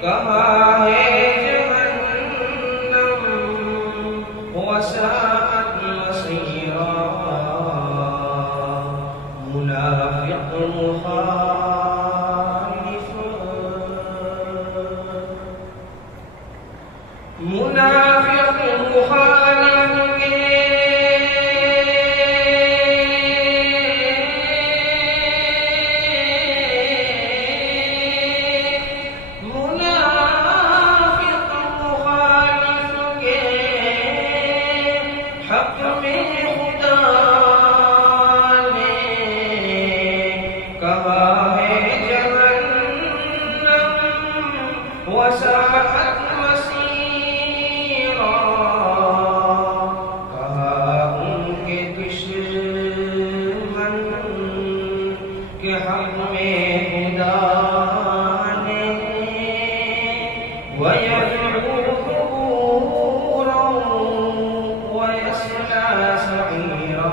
کہا ہے جہنم وساءت مصیرا، منافق مخالف، منافق مخالف کے منافق مخالف کے حق میں خدا وساءت مسیرا، کہا ان کے دشمن کے حق میں خدا نے وَيَدْعُو ثُبُورًا وَيَصْلَىٰ سَعِيرًا،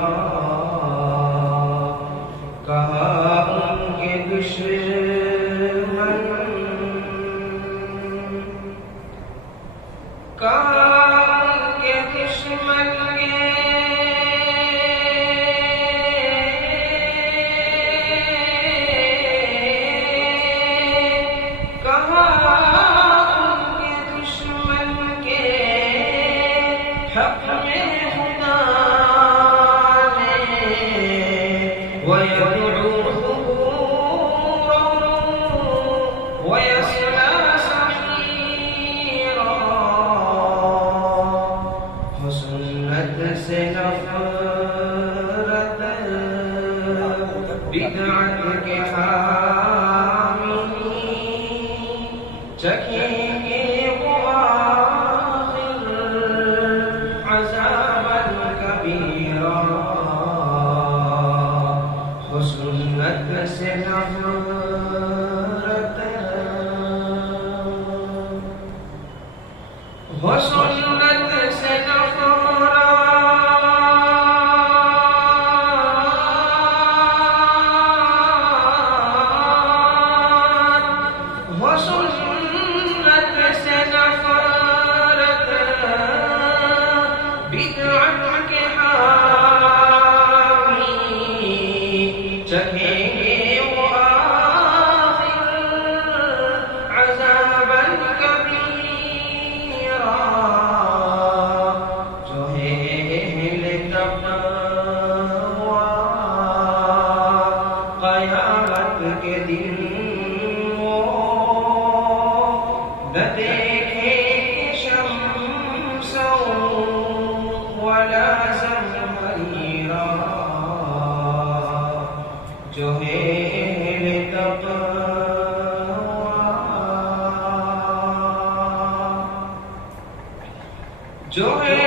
کہا ان کے دشمن کام کے دشمن کے حق میں خدا نے وَيَدْعُو ثُبُورًا وَيَصْلَىٰ سَعِيرًا، سنت سے نفرت بدعت کے حامی چکھیں گے وہ آخر عذابا کبیرا، سنت سے نفرت، سنت سے نفرت، سنت سے نفرت بدعت کے حامی چکھیں گے وہ آخر عذابا کبیرا، جو ہے اہل تقویٰ قیامت کے دن وہ نہ دیکھے شمس ولا زمہریرا جو ہے جو ہے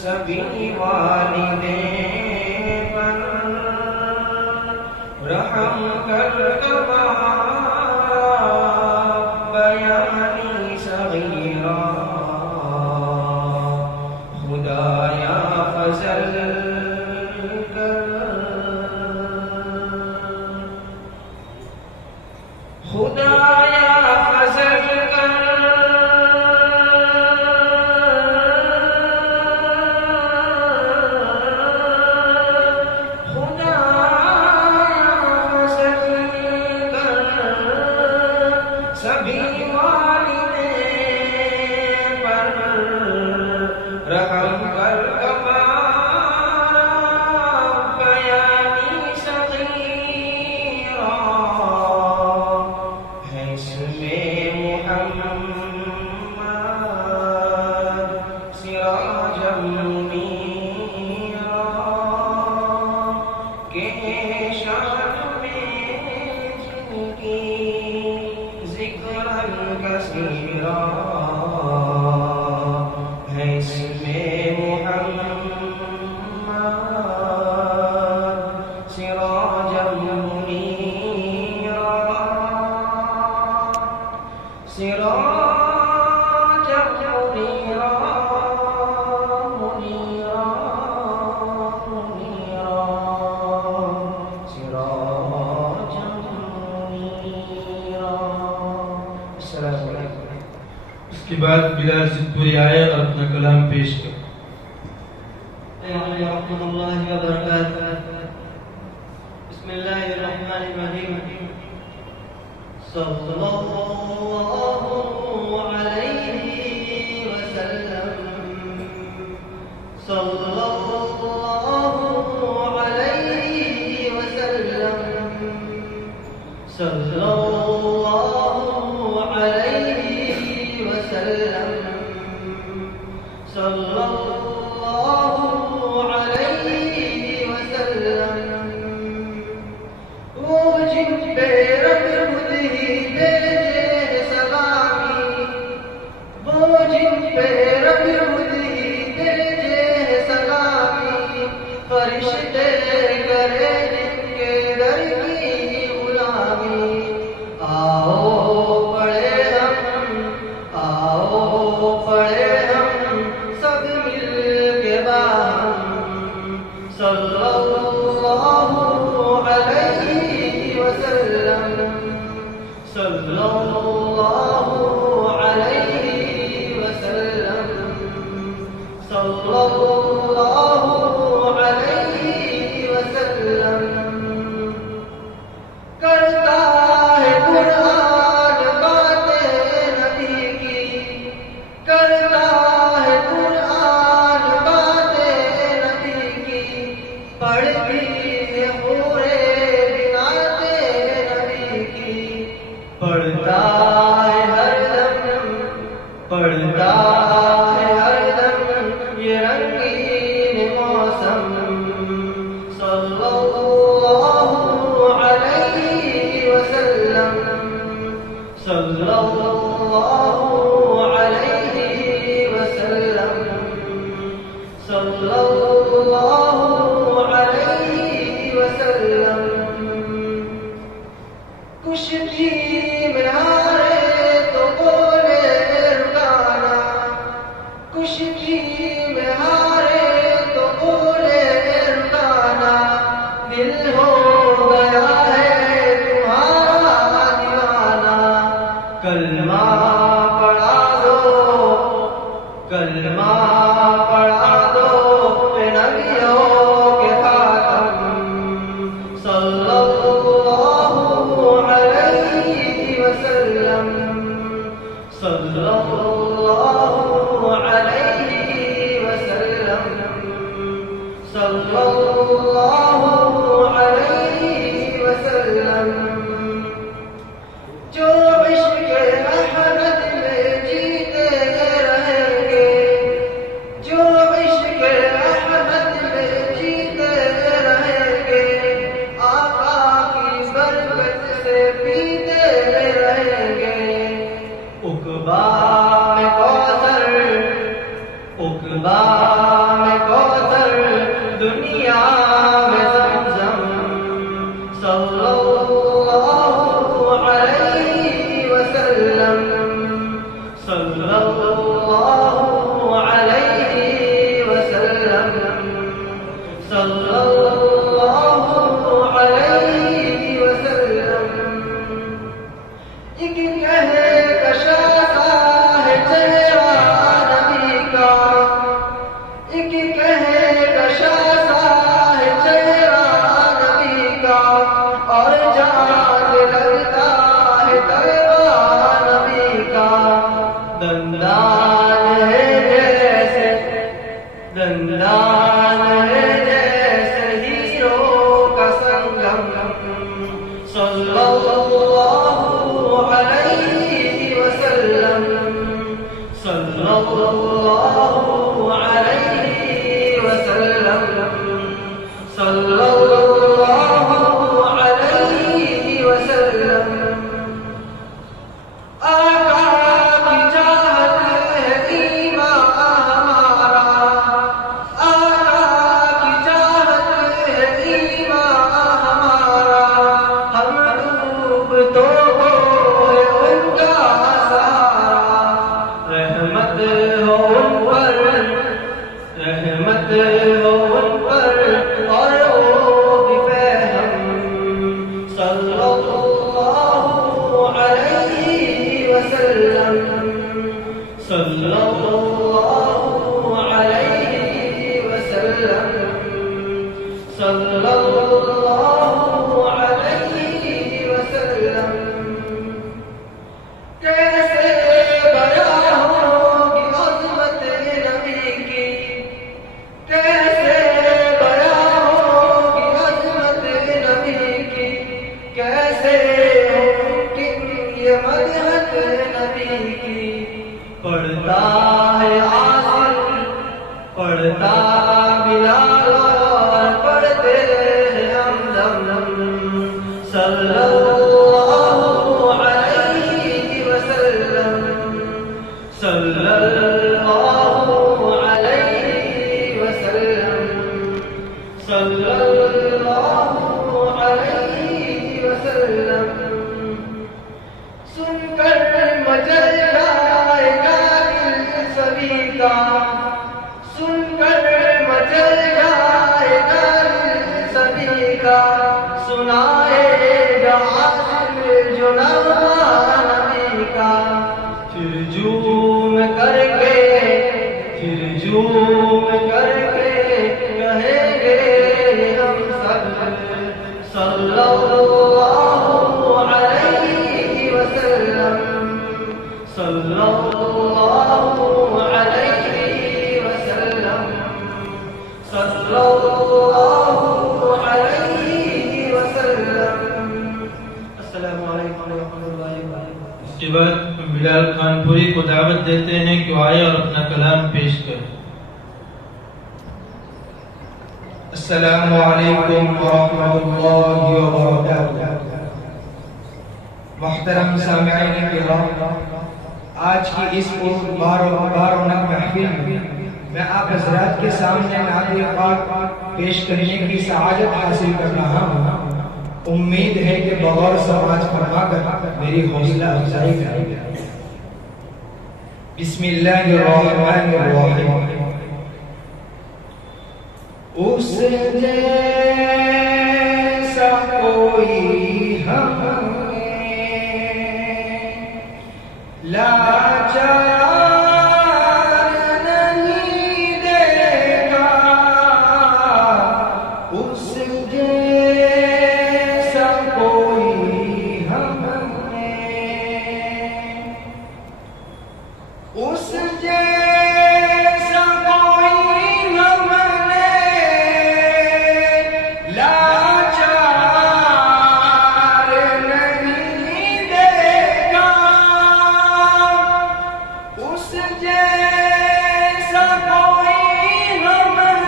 سبھی والدین پر رحم کر تمہارا بیانی صغیرہ خدایا فضل کر خدایا فضل کر سبھی والدین پر رحم کر تمہارا بیانی صغیرہ ہے اسم محمد سراجا منیرا کہ شان میں جن کی ذکرا کثیرا ہے اسم محمد سراجا منیرا سراجا منیرا منیرا منیرا سراجا منیرا. السلام علیکم. اس کے بعد بلال صدپوری آئے اور اپنا کلام پیش کر. ورحمۃ اللہ وبرکاتہ. بسم اللہ الرحمن الرحیم. صلی اللہ علیہ وسلم. صلی اللہ علیہ وسلم. صلی اللہ علیہ وسلم. صلی اللہ علیہ وسلم. وہ جن پہ رب خود ہی بھیجے سلامی. وہ جن پہ رب خود ہی بھیجے سلامی. فرشتے کرے جن کے در کی غلامی. آؤ پڑھے ہم، آؤ پڑھے ہم سب مل کے باہم. صلی اللہ علیہ وسلم. صلی اللہ علیہ وسلم. صلی اللہ علیہ وسلم. کرتا ہے قرآن باتیں نبی کی. کرتا ہے قرآن باتیں نبی کی. پڑھتی ہے پورے بناتے نبی کی. پڑھتا ہے ہر دم، پڑھتا ہے ہر دم یہ رنگین موسم. صلی اللہ علیہ وسلم. صلی اللہ علیہ وسلم. صلی اللہ علیہ وسلم. کشتی میں ہارے تو بولے رکانا. کشتی میں ہارے تو بولے رکانا. دل ہو گیا وسلم صلی اللہ علیہ وسلم صلی اللہ علیہ وسلم صلی اللہ علیہ وسلم بلال خانپوری کو دعوت دیتے ہیں کہ وہ آئے اور اپنا کلام پیش کریں. السلام علیکم ورحمۃ اللہ وبرکاتہ. محترم سامعین کرام، آج کی اس مبارک محفل میں آپ حضرات کے سامنے نعت پاک پیش کرنے کی سعادت حاصل کر رہا ہوں. امید ہے کہ بغور سماج فرما کر میری حوصلہ افزائی کرے. بسم اللہ الرحمن الرحیم. اس جیسا کوئی ہمیں لاچار نہیں دیکھا. اس جیسا کوئی ہمیں اس جیسا کوئی ہمیں لاچار نہیں دیکھا. اس جیسا کوئی ہمیں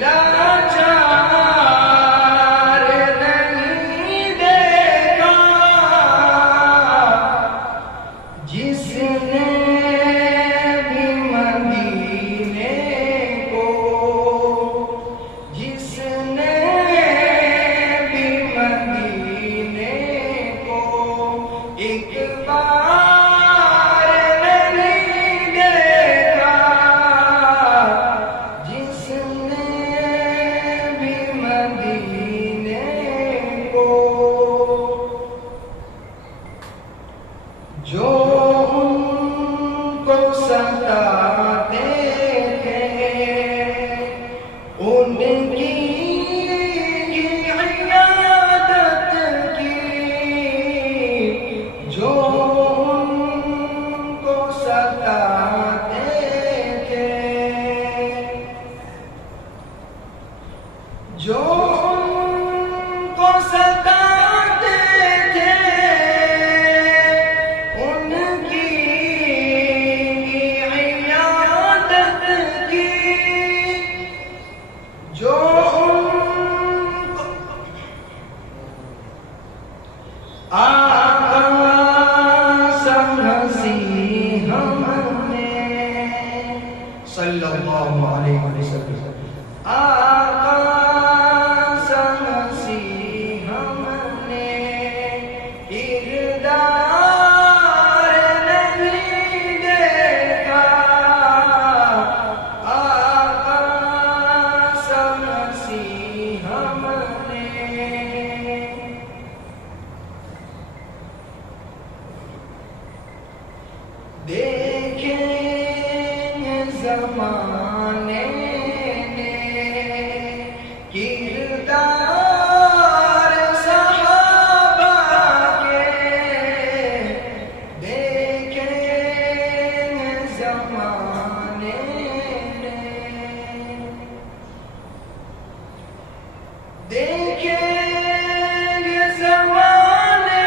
لاچار نہیں دیکھا. جس نے بھی مدینے کو جس نے بھی مدینے کو ایک بار نہیں دیکھا. جس نے بھی مدینے کو جو ان کو ستاتے تھے ان کی عیادت کی. جو ان کو ستاتے تھے جو اللہ علیہ وسلم. آقا سمسی ہم نے کردار نہیں دیکھا. آقا سمسی ہم نے دیکھیں زمانے نے کردار صحابہ کے. دیکھیں زمانے نے دیکھیں زمانے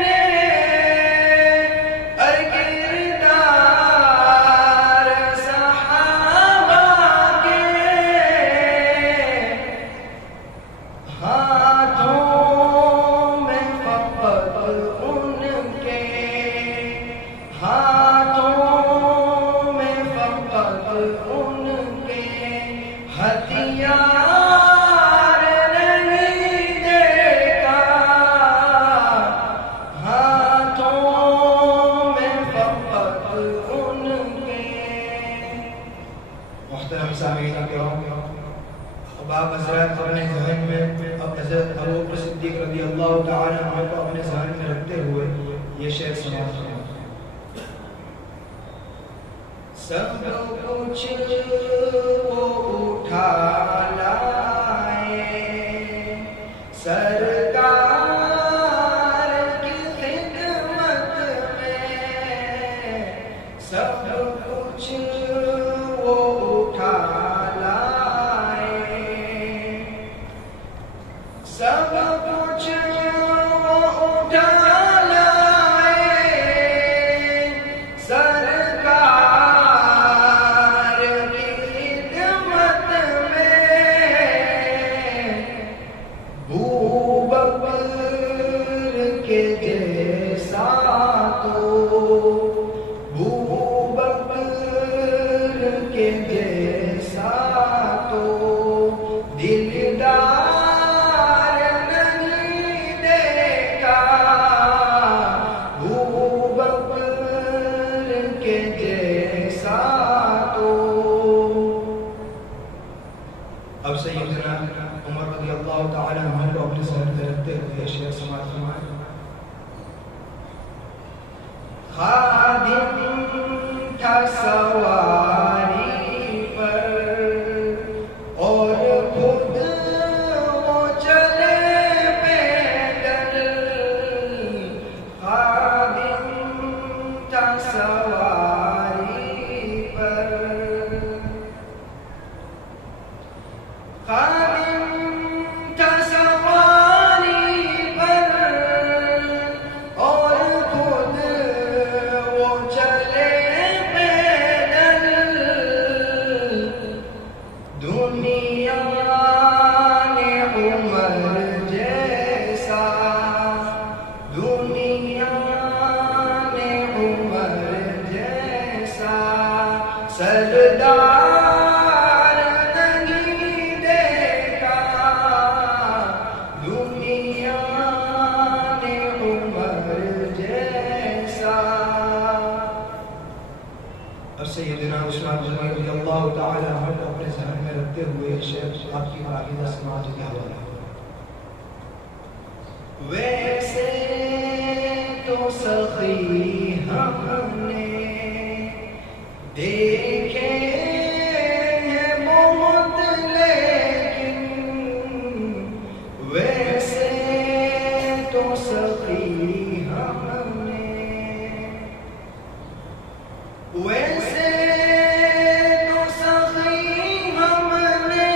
نے اور کردار صحابہ کے. ہاتھوں میں فقط ان کے ہاتھوں میں فقط ان کے ہتھیار نہیں دیکھا. ہاتھوں میں فقط ان کے. محترم سامعین کرام، اب آپ حضرات اپنے ذہن میں اب حضرت ابوبکر صدیق رضی اللہ تعالی عنہ کو اپنے ذہن میں رکھتے ہوئے یہ شعر سماعت فرمائیں. سب کچھ وہ اٹھا لائے سرکار کی خدمت میں. سب کچھ وہ اٹھا لائے سب کچھ وہ اٹھا لائے سرکار کی خدمت میں. بوبکر کے جیسا تو بوبکر کے جیسا تو دلدار نہیں دیکھا. بوبکر کے جیسا تو. اب سیدنا عمر رضی اللہ تعالی عنہ کو اپنے ذہن میں رکھتے ہوئے یہ شعر سماعت فرمائیں. خادم تھا سواری پر اور خود وہ چلے پیدل. خادم تھا سواری پر خادم تھا سواری پر اور خود وہ چلے پیدل. دنیا نے عمر جیسا دنیا نے عمر جیسا سردار نہیں دیکھا. دنیا نے عمر جیسا. اور سیدنا عثمان غنی رضی اللہ تعالی عنہ کو اپنے ذہن میں رکھتے ہوئے یہ شعر آپ کی باقیدہ سماعت کے حوالے. ویسے تو سخی ہم نے دیکھے ہیں بہت لیکن ویسے تو سخی ہم نے ویسے تو سخی ہم نے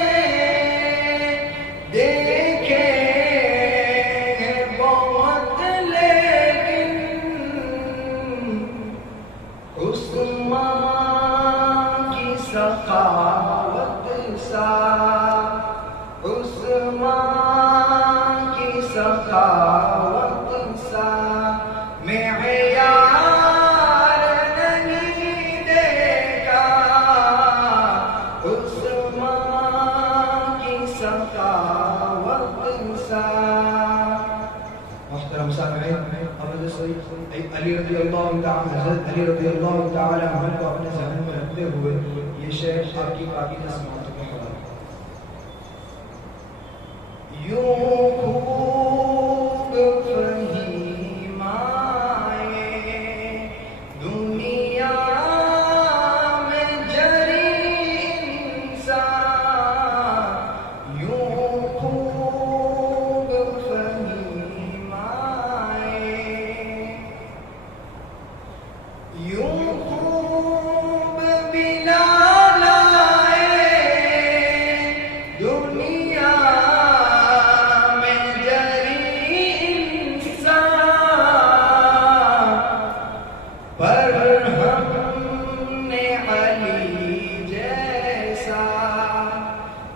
دیکھے ہیں بہت لیکن عثمان کی سخاوت سا عثمان کی سخاوت سا معیار نہیں دیکھا. محترم سامعین، علی رضی اللہ تعالی حضرت علی رضی اللہ تعالی عنہ کو اپنے ذہن میں رکھتے ہوئے یہ شعر آپ کی پاکیزہ سماعتوں میں پڑھا۔ یوں خوب فہیم آئے دنیا میں جری انسان، یوں خوب فہیم آئے، یوں خوب بلال آئے دنیا میں جری انسان، پر ہم نے علی جیسا،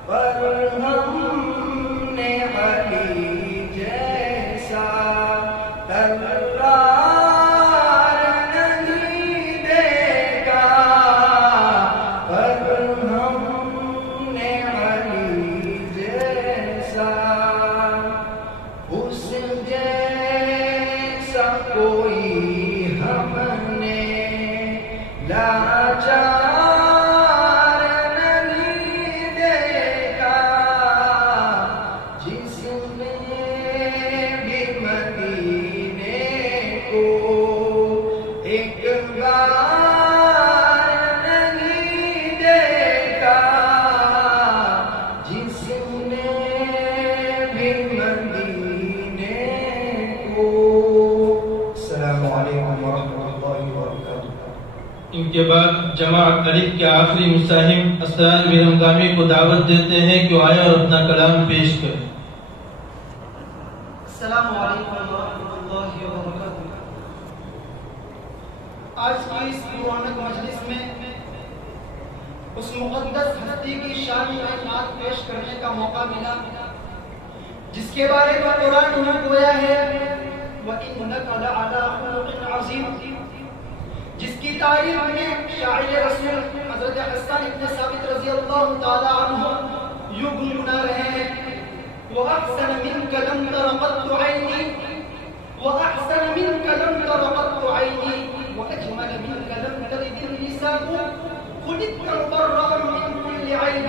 پر ہم نے علی جیسا تلوار نہیں دیکھا، پر ہم نے علی جیسا، اس جیسا کوئی ہم نے لاچار نہیں دیکھا، جس نے بھی مدینے کو ایک بار نہیں دیکھا، جس نے بھی مدینے کو۔ السلام علیکم ورحمۃ اللہ وبرکاتہ۔ ان کے بعد جماعت الف کے آخری مساہم اسرار بیرمگامی کو دعوت دیتے ہیں کہ وہ آئے اور اپنا کلام پیش کریں۔ السلام علیکم ورحمۃ اللہ وبرکاتہ۔ آج کی اس رونق مجلس میں اس مقدس ہستی کی شان میں نعت پیش کرنے کا موقع ملا جس کے بارے میں قرآن نے گویا ہے وَإِنَّكَ لَعَلَىٰ خُلُقٍ عَظِيمٍ، جس کی تعریف میں شاعر رسول حضرت حسان ابن ثابت رضی اللہ تعالی عنہ یوں گنگنا رہے ہیں، وَأَحْسَنَ مِنْكَ لَمْ تَرَ قَطُّ عَيْنِي، وَأَحْسَنَ مِنْكَ لَمْ تَرَ قَطُّ عَيْنِي، وَأَجْمَلَ مِنْكَ لَمْ تَلِدِ النِّسَاءُ، خُلِقْتَ مُبَرَّأً مِنْ كُلِّ عَيْبٍ،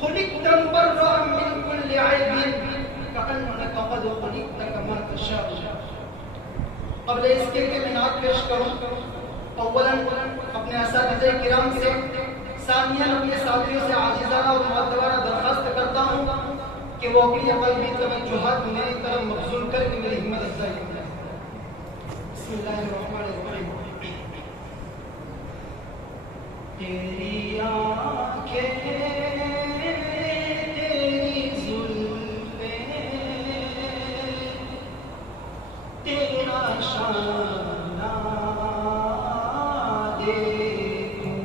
خُلِقْتَ مُبَرَّأً مِنْ كُلِّ عَيْبٍ، كَأَنَّكَ قَدْ خُلِقْتَ كَمَا تَشَاءُ۔ قبل اس کے میں نعت پیش کروں، اولاً اپنے اساتذہ کرام سے، ثانیاً اپنے ساتھیوں سے عاجزانہ اور مؤدبانہ درخواست کرتا ہوں کہ وہ اپنی قلبی توجہات میری طرف مبذول کر کے میری ہمت افزائی کریں۔ بسم اللہ الرحمن الرحیم۔ تیری آنکھیں تیری زلفیں تیرا شانہ دیکھوں،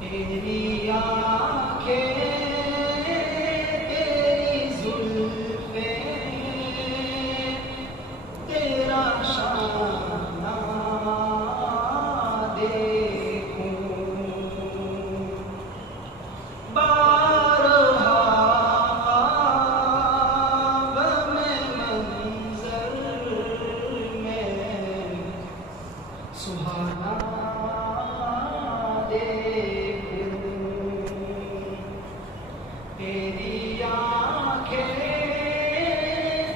تیری آنکھیں تیری زلفیں تیرا شانہ دیکھوں، بارہا خواب میں منظر میں سہانا دیکھوں، تیری آنکھیں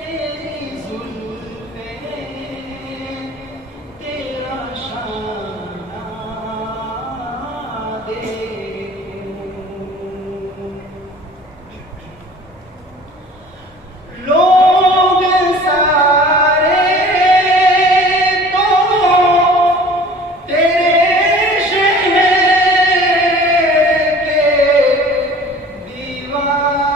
تیری زلفیں تیرا شانہ دیکھوں، لوگ سارے تو تیرے شہر کے دیوانے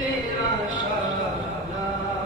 تیرا شانہ